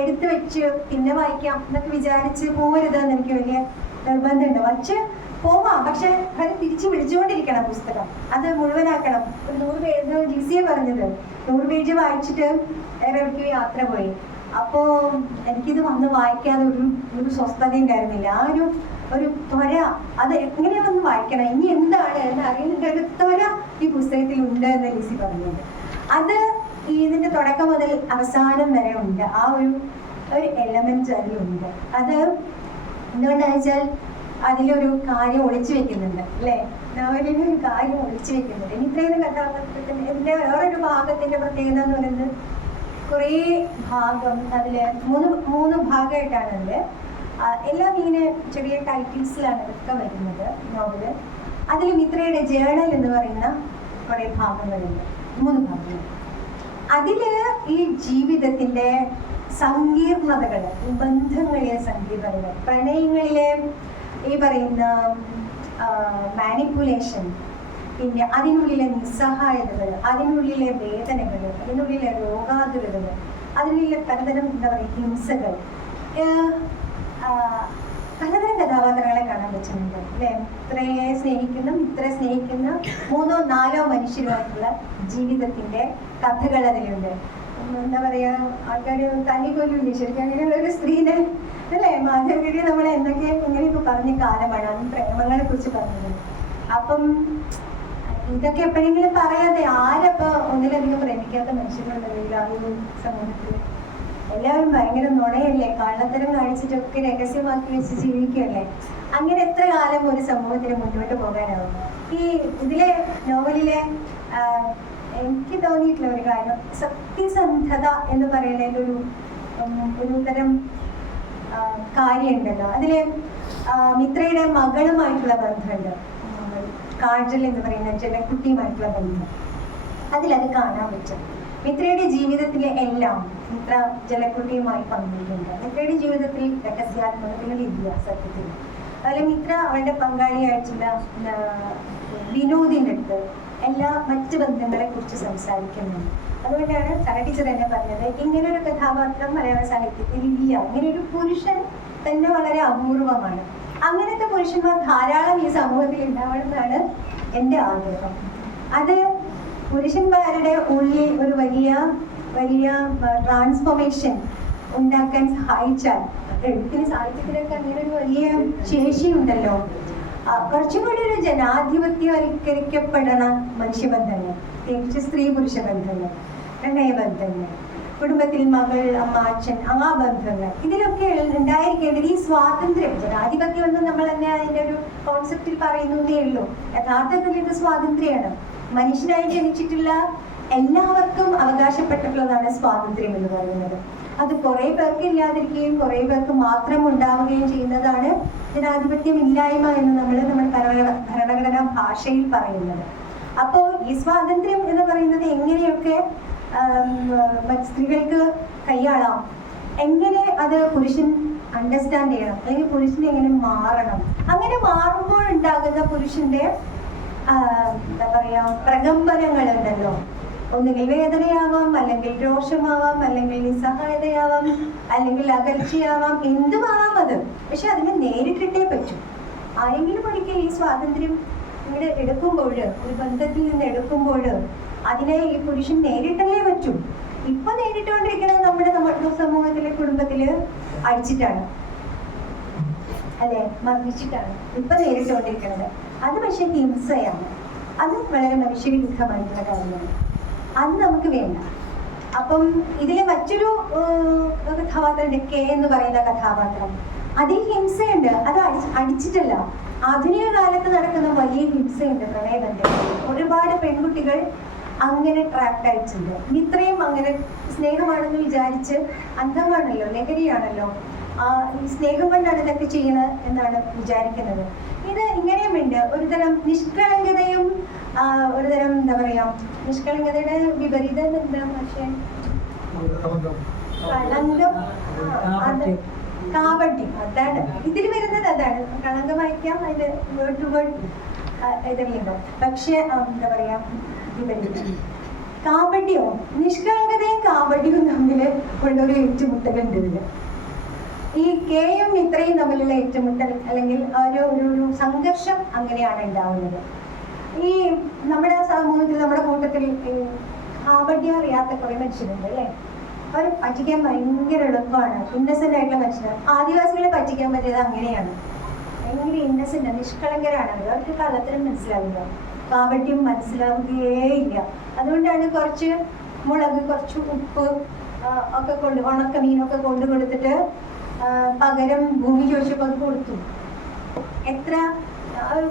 എടുത്തു വെച്ച് പിന്നെ വായിക്കാം എന്നൊക്കെ വിചാരിച്ച് പോകരുതെന്ന് എനിക്ക് വലിയ നിർബന്ധമുണ്ട്. വച്ച് പോവാം, പക്ഷെ അത് തിരിച്ച് വിളിച്ചുകൊണ്ടിരിക്കണം പുസ്തകം, അത് മുഴുവനാക്കണം. ഒരു 100 പേജ് ജിസിയെ പറഞ്ഞത് 100 പേജ് വായിച്ചിട്ട് എവിടേക്ക് യാത്ര പോയി. അപ്പോ എനിക്കിത് വന്ന് വായിക്കാതെ ഒരു സ്വസ്ഥത ഉണ്ടായിരുന്നില്ല. ആ ഒരു ത്വര, അത് എങ്ങനെയാണെന്ന് വായിക്കണം, ഇനി എന്താണ് എന്ന് അറിയുന്ന ഒരു ത്വര ഈ പുസ്തകത്തിൽ ഉണ്ട് എന്ന് ലിസി പറഞ്ഞത്. അത് ഇതിന്റെ തുടക്കം മുതൽ അവസാനം വരെ ഉണ്ട്. ആ ഒരു എലമെന്റ് അതിലുണ്ട്. അത് എന്തുകൊണ്ടാണെന്ന് വെച്ചാൽ അതിലൊരു കാര്യം ഒളിച്ചു വെക്കുന്നുണ്ട്, അല്ലേ? നോവലിന് ഒരു കാര്യം ഒളിച്ചു വെക്കുന്നുണ്ട്. ഇനി ഇത്രയും കഥാപാത്രത്തിന്റെ ഇതിന്റെ വേറൊരു ഭാഗത്തിന്റെ പ്രത്യേകത എന്ന് പറയുന്നത് കുറേ ഭാഗം, അതില് മൂന്ന് ഭാഗമായിട്ടാണ് അതില്. എല്ലാം ഇങ്ങനെ ചെറിയ ടൈറ്റിൽസിലാണ് ഇതൊക്കെ വരുന്നത് നോവല്. അതിൽ മിത്രയുടെ ജേണൽ എന്ന് പറയുന്ന കുറെ ഭാഗങ്ങളുണ്ട്, 3 ഭാഗങ്ങൾ. അതില് ഈ ജീവിതത്തിന്റെ സങ്കീർണതകള്, ബന്ധങ്ങളിലെ സങ്കീർണതകൾ, പ്രണയങ്ങളിലെ ഈ പറയുന്ന മാനിപ്പുലേഷൻ, പിന്നെ അതിനുള്ളിലെ നിസ്സഹായതകൾ, അതിനുള്ളിലെ വേദനകൾ, അതിനുള്ളിലെ രോഗാതുരതകൾ, അതിനുള്ളിലെ പലതരം എന്താ പറയുക ഹിംസകൾ, പലതരം കഥാപാത്രങ്ങളെ കാണാൻ പറ്റുന്നുണ്ട്, അല്ലേ? ഇത്രയെ സ്നേഹിക്കുന്ന 3-4 മനുഷ്യരുമായിട്ടുള്ള ജീവിതത്തിന്റെ കഥകൾ അതിലുണ്ട്. എന്താ പറയാ, ആൾക്കാർ തനി കൊല്ലില്ലേ ശരിക്കും അങ്ങനെയുള്ള ഒരു സ്ത്രീനെ, അല്ലേ? മാധവഗിരി നമ്മളെ ഇങ്ങനെയൊക്കെ പറഞ്ഞ കാലമാണ്, അത് പ്രേമങ്ങളെ കുറിച്ച് പറഞ്ഞത്. അപ്പം ഇതൊക്കെ എപ്പോഴെങ്കിലും പറയാതെ ആരപ്പോ ഒന്നിലധികം പ്രേമിക്കാത്ത മനുഷ്യരുണ്ടെങ്കിൽ ആ ഒരു സമൂഹത്തിൽ എല്ലാവരും ഭയങ്കര നുണയല്ലേ, കള്ളത്തരം കാണിച്ചിട്ടൊക്കെ രഹസ്യമാക്കി വെച്ച് ജീവിക്കുകയല്ലേ. അങ്ങനെ എത്ര കാലം ഒരു സമൂഹത്തിന് മുന്നോട്ട് പോകാനാവും? ഈ ഇതിലെ നോവലിലെ എനിക്ക് തോന്നിയിട്ടുള്ള ഒരു കാര്യം, സത്യസന്ധത എന്ന് പറയുന്നതിൻ്റെ ഒരു തരം കാര്യമുണ്ടല്ലോ. അതിലെ മിത്രയുടെ മകളുമായിട്ടുള്ള ബന്ധമുണ്ട്, കാജൽ എന്ന് പറയുന്ന ജനക്കുട്ടിയുമായിട്ടുള്ള ബന്ധം. അതിലത് കാണാൻ പറ്റും. മിത്രയുടെ ജീവിതത്തിലെ എല്ലാം മിത്ര ജലക്കുട്ടിയുമായി പങ്കിടുന്നുണ്ട്. മിത്രയുടെ ജീവിതത്തിൽ രഹസ്യാത്മകതകളില്ല സത്യത്തിൽ. അതുപോലെ മിത്ര അവളുടെ പങ്കാളിയായിട്ടുള്ള വിനോദിന്റെ അടുത്ത് എല്ലാ മറ്റ് ബന്ധങ്ങളെ കുറിച്ച് സംസാരിക്കുന്നുണ്ട്. അതുകൊണ്ടാണ് സഹ ടീച്ചർ തന്നെ പറഞ്ഞത്, ഇങ്ങനൊരു കഥാപാത്രം മലയാള സാഹിത്യത്തിൽ ഇല്ല. ഇങ്ങനൊരു പുരുഷൻ തന്നെ വളരെ അപൂർവമാണ്. അങ്ങനത്തെ പുരുഷന്മാർ ധാരാളം ഈ സമൂഹത്തിൽ ഉണ്ടാവണമെന്നാണ് എൻ്റെ ആഗ്രഹം. അത് പുരുഷന്മാരുടെ ഉള്ളിൽ ഒരു വലിയ ട്രാൻസ്ഫോർമേഷൻ ഉണ്ടാക്കാൻ സഹായിച്ചാൽ, എഴുത്തിന് സാഹിത്യത്തിനൊക്കെ അങ്ങനെ ഒരു വലിയ ശേഷിയുണ്ടല്ലോ. കുറച്ചും കൂടി ഒരു ജനാധിപത്യവൽക്കരിക്കപ്പെടണ മനുഷ്യബന്ധങ്ങൾ, പ്രത്യേകിച്ച് സ്ത്രീ പുരുഷ ബന്ധങ്ങൾ, പ്രണയബന്ധങ്ങൾ, കുടുംബത്തിൽ മകൾ, അമ്മ, അച്ഛൻ, ആ ബന്ധങ്ങൾ, ഇതിലൊക്കെ ഉണ്ടായിരിക്കേണ്ടത് ഈ സ്വാതന്ത്ര്യം. ജനാധിപത്യം എന്ന് നമ്മൾ തന്നെ അതിൻ്റെ ഒരു കോൺസെപ്റ്റിൽ പറയുന്നതേ ഉള്ളൂ. യഥാർത്ഥത്തിൽ ഇത് സ്വാതന്ത്ര്യമാണ്. മനുഷ്യനായി ജനിച്ചിട്ടുള്ള എല്ലാവർക്കും അവകാശപ്പെട്ടിട്ടുള്ളതാണ് സ്വാതന്ത്ര്യം എന്ന് പറയുന്നത്. അത് കുറെ പേർക്ക് ഇല്ലാതിരിക്കുകയും കുറെ പേർക്ക് മാത്രം ഉണ്ടാവുകയും ചെയ്യുന്നതാണ് ജനാധിപത്യം ഇല്ലായ്മ എന്ന് നമ്മുടെ ഭരണഘടനാ ഭാഷയിൽ പറയുന്നത്. അപ്പോൾ ഈ സ്വാതന്ത്ര്യം എന്ന് പറയുന്നത് എങ്ങനെയൊക്കെ സ്ത്രീകൾക്ക് കൈയാളാം, എങ്ങനെ അത് പുരുഷൻ അണ്ടർസ്റ്റാൻഡ് ചെയ്യണം, അല്ലെങ്കിൽ പുരുഷൻ എങ്ങനെ മാറണം, അങ്ങനെ മാറുമ്പോൾ ഉണ്ടാകുന്ന പുരുഷന്റെ എന്താ പറയാ പ്രകമ്പനങ്ങളുണ്ടല്ലോ. ഒന്നുകിൽ വേദനയാവാം, അല്ലെങ്കിൽ രോഷമാവാം, അല്ലെങ്കിൽ നിസ്സഹായതയാവാം, അല്ലെങ്കിൽ അകൽച്ചയാവാം, എന്തുമാവാം അത്. പക്ഷെ അതിനെ നേരിട്ടിട്ടേ പറ്റൂ. ആരെങ്കിലും ഒരിക്കൽ ഈ സ്വാതന്ത്ര്യം ഇങ്ങനെ എടുക്കുമ്പോൾ, ഒരു ബന്ധത്തിൽ നിന്ന് എടുക്കുമ്പോൾ അതിനെ ഈ പുരുഷൻ നേരിട്ടല്ലേ പറ്റൂ. ഇപ്പൊ നേരിട്ടുകൊണ്ടിരിക്കുന്നത് നമ്മുടെ സമൂഹത്തിലെ കുടുംബത്തില് അടിച്ചിട്ടാണ്, അല്ലെ, മർദ്ദിച്ചിട്ടാണ് ഇപ്പൊ നേരിട്ടുകൊണ്ടിരിക്കുന്നത്. അത് പക്ഷെ ഹിംസയാണ്. അത് വളരെ മനുഷ്യവിരുദ്ധമായിട്ടുള്ള കാര്യമാണ്. അത് നമുക്ക് വേണ്ട. അപ്പം ഇതിലെ മറ്റൊരു കഥാപാത്രമുണ്ട്, കെ എന്ന് പറയുന്ന കഥാപാത്രം. അതിൽ ഹിംസയുണ്ട്. അത് അടിച്ചിട്ടല്ല, ആധുനിക കാലത്ത് നടക്കുന്ന വലിയ ഹിംസയുണ്ട് പ്രണയബന്ധത്തിൽ. ഒരുപാട് പെൺകുട്ടികൾ അങ്ങനെ ട്രാപ്ഡ് ആയിട്ടുണ്ട്. ഇത്രയും അങ്ങനെ സ്നേഹമാണെന്ന് വിചാരിച്ച്, അന്ധമാണല്ലോ, ലഹരിയാണല്ലോ, ഈ സ്നേഹം കൊണ്ടാണ് ഇതൊക്കെ ചെയ്യണത് എന്നാണ് വിചാരിക്കുന്നത്. ഇത് ഇങ്ങനെയുമുണ്ട്. ഒരുതരം നിഷ്കളങ്കതയും ഒരുതരം എന്താ പറയാ, നിഷ്കളങ്കതയുടെ വിപരീതം എന്താ? പക്ഷേ കളങ്കം, കാപട്യം, അതാണ് ഇതിൽ വരുന്നത്. അതാണ് കളങ്കം വായിക്കാം, അതിന്റെ വേർഡ് ടു വേർഡ് എതിർലുണ്ടോ. പക്ഷെ എന്താ പറയാ, വിപരീതം. കാപട്യവും നിഷ്കളങ്കതയും കാപട്യവും തമ്മിൽ ഉള്ളൊരു ഏറ്റുമുട്ടലുണ്ട് ഇതില്. ഈ കെയും ഇത്രയും തമ്മിലുള്ള ഏറ്റുമുട്ടൽ അല്ലെങ്കിൽ ഒരു സംഘർഷം അങ്ങനെയാണ് ഉണ്ടാവുന്നത്. ഈ നമ്മുടെ സമൂഹത്തിൽ, നമ്മുടെ കൂട്ടത്തിൽ കാപട്യം അറിയാത്ത കുറെ മനുഷ്യരുണ്ട്, അല്ലെ? അവർ പറ്റിക്കാൻ ഭയങ്കര എളുപ്പമാണ്. ഇന്നസെന്റ് ആയിട്ടുള്ള മനുഷ്യർ. ആദിവാസികളെ പറ്റിക്കാൻ പറ്റിയത് അങ്ങനെയാണ്. ഭയങ്കര ഇന്നസെന്റ്, നിഷ്കളങ്കരാണ് അവർ. അവർക്ക് കള്ളത്തിനും മനസ്സിലാവില്ല, കാപട്യം മനസ്സിലാവുകയേയില്ല. അതുകൊണ്ടാണ് കുറച്ച് മുളക്, കുറച്ച് ഉപ്പ് ഒക്കെ കൊണ്ട്, ഉണക്കമീനൊക്കെ കൊണ്ട് കൊടുത്തിട്ട് പകരം ഭൂമി ചോദിച്ചപ്പോൾ അത് കൊടുത്തു. എത്ര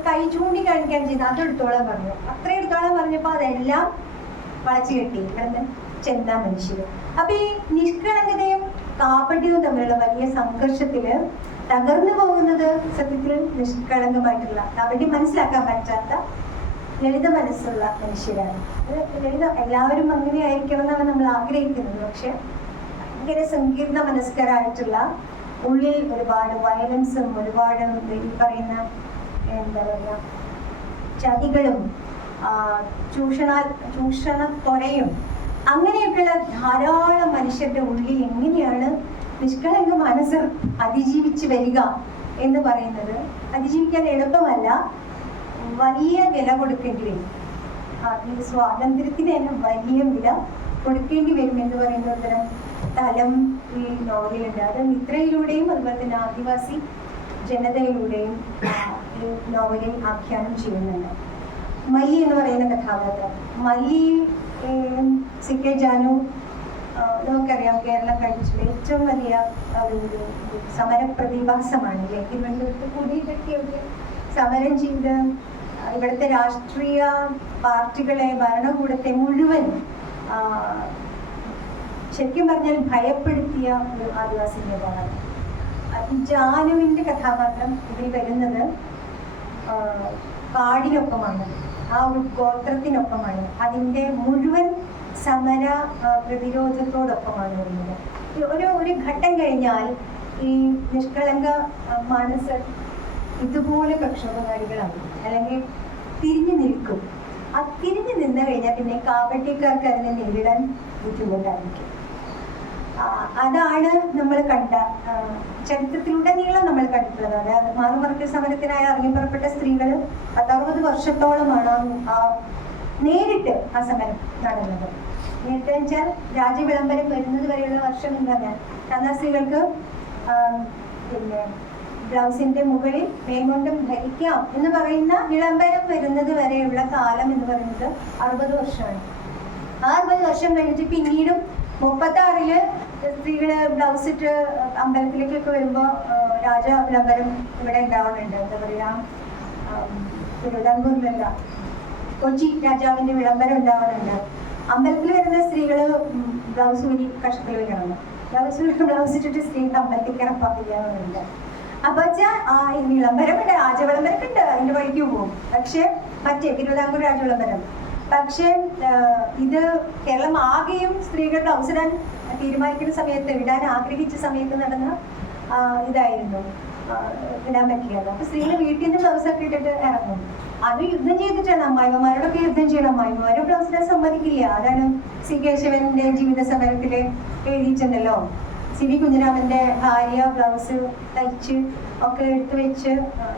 കൈ ചൂണ്ടി കാണിക്കാൻ ചെയ്ത് അത് എടുത്തോളം പറഞ്ഞു. അത്ര എടുത്തോളം പറഞ്ഞപ്പോൾ അതെല്ലാം വളച്ചു കെട്ടി ഇവിടുന്ന് ചെന്താ മനുഷ്യര്. അപ്പൊ ഈ നിഷ്കളങ്കതയും കാപട്യവും തമ്മിലുള്ള വലിയ സംഘർഷത്തില് തകർന്നു പോകുന്നത് സത്യത്തിൽ നിഷ്കളങ്കമായിട്ടുള്ള, കാപട്യം മനസ്സിലാക്കാൻ പറ്റാത്ത ലളിത മനസ്സുള്ള മനുഷ്യരാണ്. എല്ലാവരും അങ്ങനെ ആയിരിക്കണം എന്നാണ് നമ്മൾ ആഗ്രഹിക്കുന്നത്. പക്ഷെ ഭയങ്കര സങ്കീർണ മനസ്കരായിട്ടുള്ള, ഉള്ളിൽ ഒരുപാട് വയലൻസും ഒരുപാട് ഈ പറയുന്ന എന്താ പറയുക ചതികളും ചൂഷണത്തൊരയും അങ്ങനെയൊക്കെയുള്ള ധാരാളം മനുഷ്യരുടെ ഉള്ളിൽ എങ്ങനെയാണ് നിഷ്കളങ്ക മനസ്സ് അതിജീവിച്ച് വരിക എന്ന് പറയുന്നത് അതിജീവിക്കാൻ എളുപ്പമല്ല. വലിയ വില കൊടുക്കേണ്ടി വരും. ഈ സ്വാതന്ത്ര്യത്തിന് തന്നെ വലിയ വില കൊടുക്കേണ്ടി വരും എന്ന് പറയുന്ന ഒരു തരം തലം ഈ നോവലിലുണ്ട്. അത് നിദ്രയിലൂടെയും അതുപോലെ തന്നെ ആദിവാസി ജനതയിലൂടെയും ഈ നോവലിൽ ആഖ്യാനം ചെയ്യുന്നുണ്ട്. മല്ലി എന്ന് പറയുന്ന കഥാപാത്രം, മല്ലി CK ജാനു നമുക്കറിയാം, കേരളം കഴിച്ചിട്ടുള്ള ഏറ്റവും വലിയ ഒരു സമര പ്രതിഭാസമാണ്. അല്ലെ, തിരുവനന്തപുരത്ത് കൂടിയിട്ടൊക്കെ സമരം ചെയ്ത് ഇവിടുത്തെ രാഷ്ട്രീയ പാർട്ടികളെ, ഭരണകൂടത്തെ മുഴുവൻ ശരിക്കും പറഞ്ഞാൽ ഭയപ്പെടുത്തിയ ഒരു ആദിവാസി നേതാവാണ്. ജാനുവിന്റെ കഥാപാത്രം ഇതിൽ വരുന്നത് കാടിനൊപ്പമാണ്, ആ ഒരു ഗോത്രത്തിനൊപ്പമാണ്, അതിൻ്റെ മുഴുവൻ സമര പ്രതിരോധത്തോടൊപ്പമാണ് വരുന്നത്. ഒരു ഘട്ടം കഴിഞ്ഞാൽ ഈ നിഷ്കളങ്ക മനസ്സ് ഇതുപോലെ പ്രക്ഷോഭകാരികളാകും, അല്ലെങ്കിൽ തിരിഞ്ഞു നിൽക്കും. ആ തിരിഞ്ഞു നിന്ന് കഴിഞ്ഞാൽ പിന്നെ കാപട്യക്കാർക്ക് അതിനെ നേരിടാൻ ബുദ്ധിമുട്ടായിരിക്കും. അതാണ് നമ്മൾ കണ്ട ചരിത്രത്തിലുടനീളം നമ്മൾ കണ്ടിട്ടുള്ളത്. അതായത് മാറുമറക്കൽ സമരത്തിനായി ഇറങ്ങിപ്പുറപ്പെട്ട സ്ത്രീകൾ 60 വർഷത്തോളമാണ് നേരിട്ട് ആ സമരം നടന്നത്. നേരിട്ട് വെച്ചാൽ രാജ്യവിളംബരം വരുന്നത് വരെയുള്ള വർഷം എന്ന് പറഞ്ഞാൽ കന്യാസ്ത്രീകൾക്ക് പിന്നെ ബ്ലൗസിന്റെ മുകളിൽ മേൽമുണ്ടും ധരിക്കാം എന്ന് പറയുന്ന വിളംബരം വരുന്നത് വരെയുള്ള കാലം എന്ന് പറയുന്നത് 60 വർഷമാണ്. 60 വർഷം കഴിഞ്ഞിട്ട് പിന്നീടും 36-ല് സ്ത്രീകള് ബ്ലൗസ് ഇട്ട് അമ്പലത്തിലേക്കൊക്കെ വരുമ്പോൾ രാജ വിളംബരം ഇവിടെ ഉണ്ടാവുന്നുണ്ട്. എന്താ പറയാ, തിരുവിതാംകൂറിലല്ല, കൊച്ചി രാജാവിന്റെ വിളംബരം ഉണ്ടാവുന്നുണ്ട്. അമ്പലത്തിൽ വരുന്ന സ്ത്രീകള് ബ്ലൗസ് ഊരി കഷത്തിൽ വരണം. ബ്ലൗസ് ഇട്ടിട്ട് സ്ത്രീകൾ അമ്പലത്തിൽ കയറാൻ പാടില്ലാന്നുണ്ട്. അപ്പൊ ഈ വിളംബരമുണ്ട്, രാജവിളംബരമൊക്കെ ഉണ്ട്, അതിന്റെ വഴിക്ക് പോകും. പക്ഷെ മറ്റേ തിരുവിതാംകൂർ രാജവിളംബരം, പക്ഷെ ഇത് കേരളം ആകെയും സ്ത്രീകൾ ബ്ലൗസ് ഇടാൻ തീരുമാനിക്കുന്ന സമയത്ത്, ഇടാൻ ആഗ്രഹിച്ച സമയത്ത് നടന്ന ഇതായിരുന്നു, ഇടാൻ പറ്റിയത്. അപ്പൊ സ്ത്രീകൾ വീട്ടിൽ നിന്ന് ബ്ലൗസ് ഒക്കെ ഇട്ടിട്ട് ഇറങ്ങും. അത് യുദ്ധം ചെയ്തിട്ടാണ്, അമ്മായിമാരോടൊക്കെ യുദ്ധം ചെയ്യണം. അമ്മായിമാരും ബ്ലൗസ് ഇടാൻ സമ്മതിക്കില്ല. അതാണ് CK ശിവന്റെ ജീവിത സമരത്തില് എഴുതിയിട്ടുണ്ടല്ലോ, CV കുഞ്ഞിരാമന്റെ ഭാര്യ ബ്ലൗസ് തയ്ച്ച് ഒക്കെ എടുത്തു വെച്ച്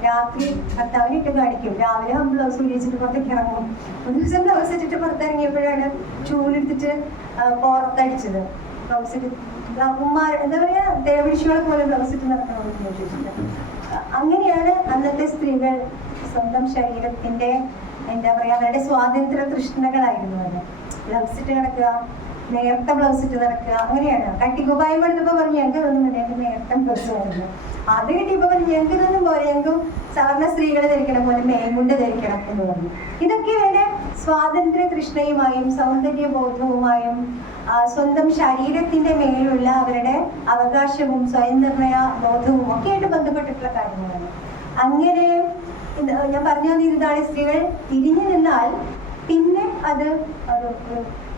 രാത്രി ഭർത്താവിനിട്ട് കാണിക്കും. രാവിലെ ബ്ലൗസ് ഉപയോഗിച്ചിട്ട് പുറത്തേക്ക് ഇറങ്ങും. ഒരു ദിവസം ബ്ലൗസ് വെച്ചിട്ട് പുറത്തിറങ്ങിയപ്പോഴാണ് ചൂലെടുത്തിട്ട് പുറത്തടിച്ചത്. ബ്ലൗസ് ഉമ്മാർ എന്താ പറയാ, ദേവടിച്ചുകളെ പോലെ ബ്ലൗസ് ഇട്ട് നടക്കണമെന്ന് ചോദിച്ചിട്ടുണ്ട്. അങ്ങനെയാണ് അന്നത്തെ സ്ത്രീകൾ സ്വന്തം ശരീരത്തിന്റെ എന്താ പറയാ, അവരുടെ സ്വാതന്ത്ര്യ തൃഷ്ണകളായിരുന്നു അത്. ബ്ലൗസ് ഇട്ട് നടക്കുക, നേരത്തെ ബ്ലൗസ് ഇട്ട് നടക്കുക, അങ്ങനെയാണ്. കട്ടിക്കുപ്പായം എടുത്തപ്പോ പറഞ്ഞു ഞങ്ങൾക്ക് തോന്നും ഞങ്ങൾക്ക് നേരത്തെ ബ്ലൗസ് ആയിരുന്നു. അത് കിട്ടിയപ്പോ പറഞ്ഞു ഞങ്ങൾക്ക് തോന്നും പോലെ ഞങ്ങൾക്ക് സാധാരണ സ്ത്രീകളെ ധരിക്കണം പോലെ മേൽമുണ്ട് ധരിക്കണം എന്ന് പറഞ്ഞു. ഇതൊക്കെ ഇവരുടെ സ്വാതന്ത്ര്യ തൃഷ്ണയുമായും സൗന്ദര്യബോധവുമായും സ്വന്തം ശരീരത്തിന്റെ മേലുള്ള അവരുടെ അവകാശവും സ്വയംനിർണയ ബോധവും ഒക്കെ ആയിട്ട് ബന്ധപ്പെട്ടിട്ടുള്ള കാര്യങ്ങളാണ്. അങ്ങനെ ഞാൻ പറഞ്ഞു ഇതാണ്, സ്ത്രീകൾ തിരിഞ്ഞു നിന്നാൽ പിന്നെ അത്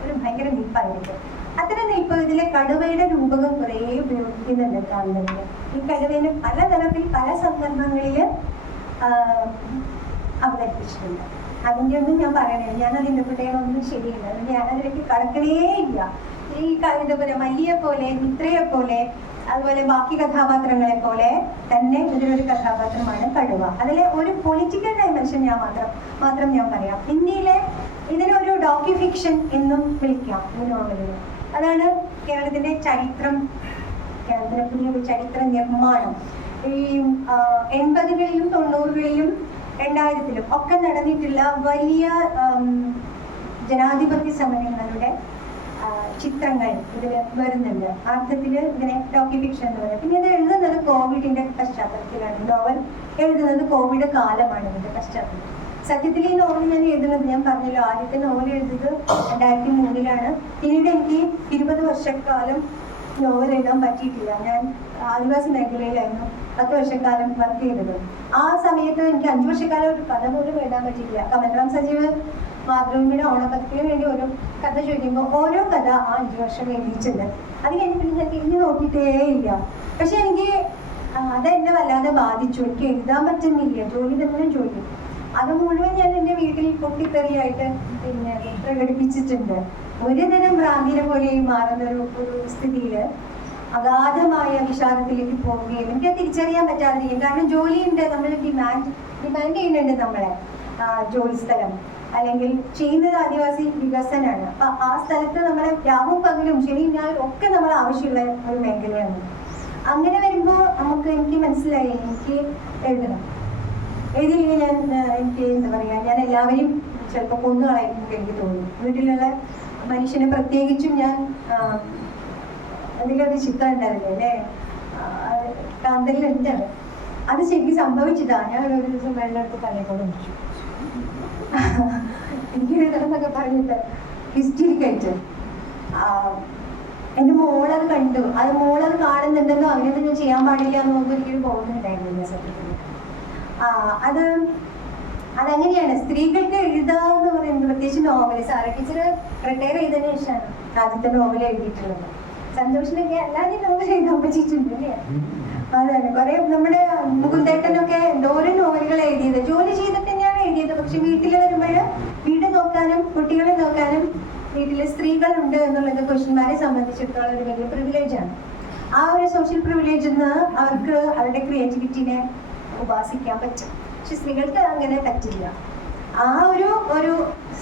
ഒരു ഭയങ്കര നിൽപ്പായിരിക്കും. അത്തരം നിൽപ്പ് ഇതിലെ കടുവയുടെ രൂപകം കുറേ ഉപയോഗിക്കുന്നുണ്ട് കാണുന്നുണ്ട്. ഈ കടുവേനെ പലതരത്തിൽ പല സന്ദർഭങ്ങളിൽ അവതരിപ്പിച്ചിട്ടുണ്ട്. അതിൻ്റെ ഒന്നും ഞാൻ പറയണില്ല, ഞാനത് ഇന്റർപ്രിറ്റ് ചെയ്യാനൊന്നും ശരിയില്ല, ഞാനതിലേക്ക് കടക്കണേ ഇല്ല. ഈ എന്താ പറയുക, മല്ലിയെ പോലെ മിത്രയെ പോലെ അതുപോലെ ബാക്കി കഥാപാത്രങ്ങളെ പോലെ തന്നെ ഇതിലൊരു കഥാപാത്രമാണ് കടുവ. അതിലെ ഒരു പൊളിറ്റിക്കൽ ഡയമെൻഷൻ മാത്രം ഞാൻ പറയാം. ഇന്ത്യയിലെ ഇതിനൊരു ഡോക്യു ഫിക്ഷൻ എന്നും വിളിക്കാം ഈ നോവലിന്. അതാണ് കേരളത്തിന്റെ ചരിത്രം, കേരളത്തിന്റെ പുതിയൊരു ചരിത്ര നിർമ്മാണം. ഈ 80കളിലും 90കളിലും 2000-ലും ഒക്കെ നടന്നിട്ടുള്ള വലിയ ജനാധിപത്യ സമരങ്ങളുടെ ചിത്രങ്ങൾ ഇതിൽ വരുന്നുണ്ട്. അർത്ഥത്തിൽ ഇതിനെ ഡോക്യു ഫിക്ഷൻ എന്ന് പറയുന്നത്. പിന്നെ ഇത് എഴുതുന്നത് കോവിഡിന്റെ പശ്ചാത്തലത്തിലാണ്. നോവൽ എഴുതുന്നത് കോവിഡ് കാലമാണ് ഇതിന്റെ പശ്ചാത്തലത്തിൽ. സത്യത്തിൽ ഈ നോവൽ ഞാൻ എഴുതുന്നത്, ഞാൻ പറഞ്ഞല്ലോ, ആദ്യത്തെ നോവൽ എഴുതുന്നത് 2003-ലാണ്. പിന്നീട് എനിക്ക് 20 വർഷക്കാലം നോവൽ എഴുതാൻ പറ്റിയിട്ടില്ല. ഞാൻ ആദിവാസി മേഖലയിലായിരുന്നു 10 വർഷക്കാലം വർക്ക് ചെയ്തത്. ആ സമയത്ത് എനിക്ക് 5 വർഷക്കാലം ഒരു കഥ പോലും എഴുതാൻ പറ്റിയില്ല. കമൽറാം സജീവ് മാതൃഭൂമിയുടെ ഓണപ്പത്തിനു വേണ്ടി ഒരു കഥ ചോദിക്കുമ്പോൾ ഓരോ കഥ ആ 5 വർഷം എഴുതിയിട്ടുണ്ട്. അത് കഴിഞ്ഞിട്ട് ഞാൻ തിരിഞ്ഞു നോക്കിയിട്ടേ ഇല്ല. പക്ഷെ എനിക്ക് അതെന്നെ വല്ലാതെ ബാധിച്ചു. എനിക്ക് എഴുതാൻ പറ്റുന്നില്ല, ജോലി തന്നെ ജോലി. അത് മുഴുവൻ ഞാൻ എൻ്റെ വീട്ടിൽ പൊട്ടിത്തെറിയായിട്ട് പിന്നെ പ്രകടിപ്പിച്ചിട്ടുണ്ട്. ഒരു തരം ഭ്രാന്തിനെ പോലെ മാറുന്ന ഒരു സ്ഥിതിയിൽ അഗാധമായ വിഷാദത്തിലേക്ക് പോവുകയും എനിക്ക് തിരിച്ചറിയാൻ പറ്റാതിരിക്കും. കാരണം ജോലിയുണ്ട്, നമ്മൾ ഡിമാൻഡ് ചെയ്യുന്നുണ്ട് നമ്മളെ ജോലി സ്ഥലം, അല്ലെങ്കിൽ ചെയ്യുന്നത് ആദിവാസി വികസനമാണ്. അപ്പൊ ആ സ്ഥലത്ത് നമ്മളെ രാവും പകലും ശരി ഞാനും ഒക്കെ നമ്മൾ ആവശ്യമുള്ള ഒരു മേഖലയാണ്. അങ്ങനെ വരുമ്പോൾ എനിക്ക് മനസ്സിലായി എനിക്ക് എഴുതണം. എഴുതിയില്ലെങ്കിൽ എനിക്ക് എന്താ പറയാ, ഞാൻ എല്ലാവരെയും ചിലപ്പോൾ കൊന്നു കളയുമ്പോൾ എനിക്ക് തോന്നും. വീട്ടിലുള്ള മനുഷ്യനെ പ്രത്യേകിച്ചും ഞാൻ അതിലൊരു ചിത്രം ഉണ്ടാവില്ലേ അല്ലേ, കാന്തലിലുണ്ട്. അത് ശരിക്കും സംഭവിച്ചതാ. ഞാൻ ഒരു ദിവസം വെള്ളമെടുത്ത് തലയെക്കൊണ്ട് വിളിച്ചു. എനിക്ക് എഴുതണം എന്നൊക്കെ പറഞ്ഞിട്ട് ഹിസ്റ്ററിക്കായിട്ട് എന്റെ മോളത് കണ്ടു. അത് മോളത് കാണുന്നുണ്ടെന്നോ അങ്ങനെയൊന്നും ഞാൻ ചെയ്യാൻ പാടില്ല എന്ന് നമുക്ക് ഒരിക്കലും പോകുന്നുണ്ടായിരുന്നില്ല സത്യത്തിൽ. അതങ്ങനെയാണ് സ്ത്രീകൾക്ക് എഴുതാന്ന് പറയുന്നത്. പ്രത്യേകിച്ച് നോവൽ, സാറ ടീച്ചർ റിട്ടയർ ചെയ്തതിനു ശേഷമാണ് ആദ്യത്തെ നോവൽ എഴുതിയിട്ടുള്ളത്. സന്തോഷിനൊക്കെ അല്ലാതെ നോവൽ എഴുതാൻ പറ്റിയിട്ടുണ്ട് അല്ലേ? അതാണ് കുറെ നമ്മുടെ മുകുന്ദേട്ടനൊക്കെ എന്തോരം നോവലുകൾ എഴുതിയത്. ജോലി ചെയ്തിട്ട് തന്നെയാണ് എഴുതിയത്. പക്ഷെ വീട്ടിൽ വരുമ്പോൾ വീട് നോക്കാനും കുട്ടികളെ നോക്കാനും വീട്ടിലെ സ്ത്രീകളുണ്ട് എന്നുള്ളത് പുരുഷന്മാരെ സംബന്ധിച്ചിടത്തോളം ഒരു വലിയ പ്രിവിലേജാണ്. ആ ഒരു സോഷ്യൽ പ്രിവിലേജിൽ നിന്ന് അവർക്ക് അവരുടെ ക്രിയേറ്റിവിറ്റിനെ ഉപാസിക്കാൻ പറ്റും. പക്ഷെ സ്ത്രീകൾക്ക് അങ്ങനെ പറ്റില്ല. ആ ഒരു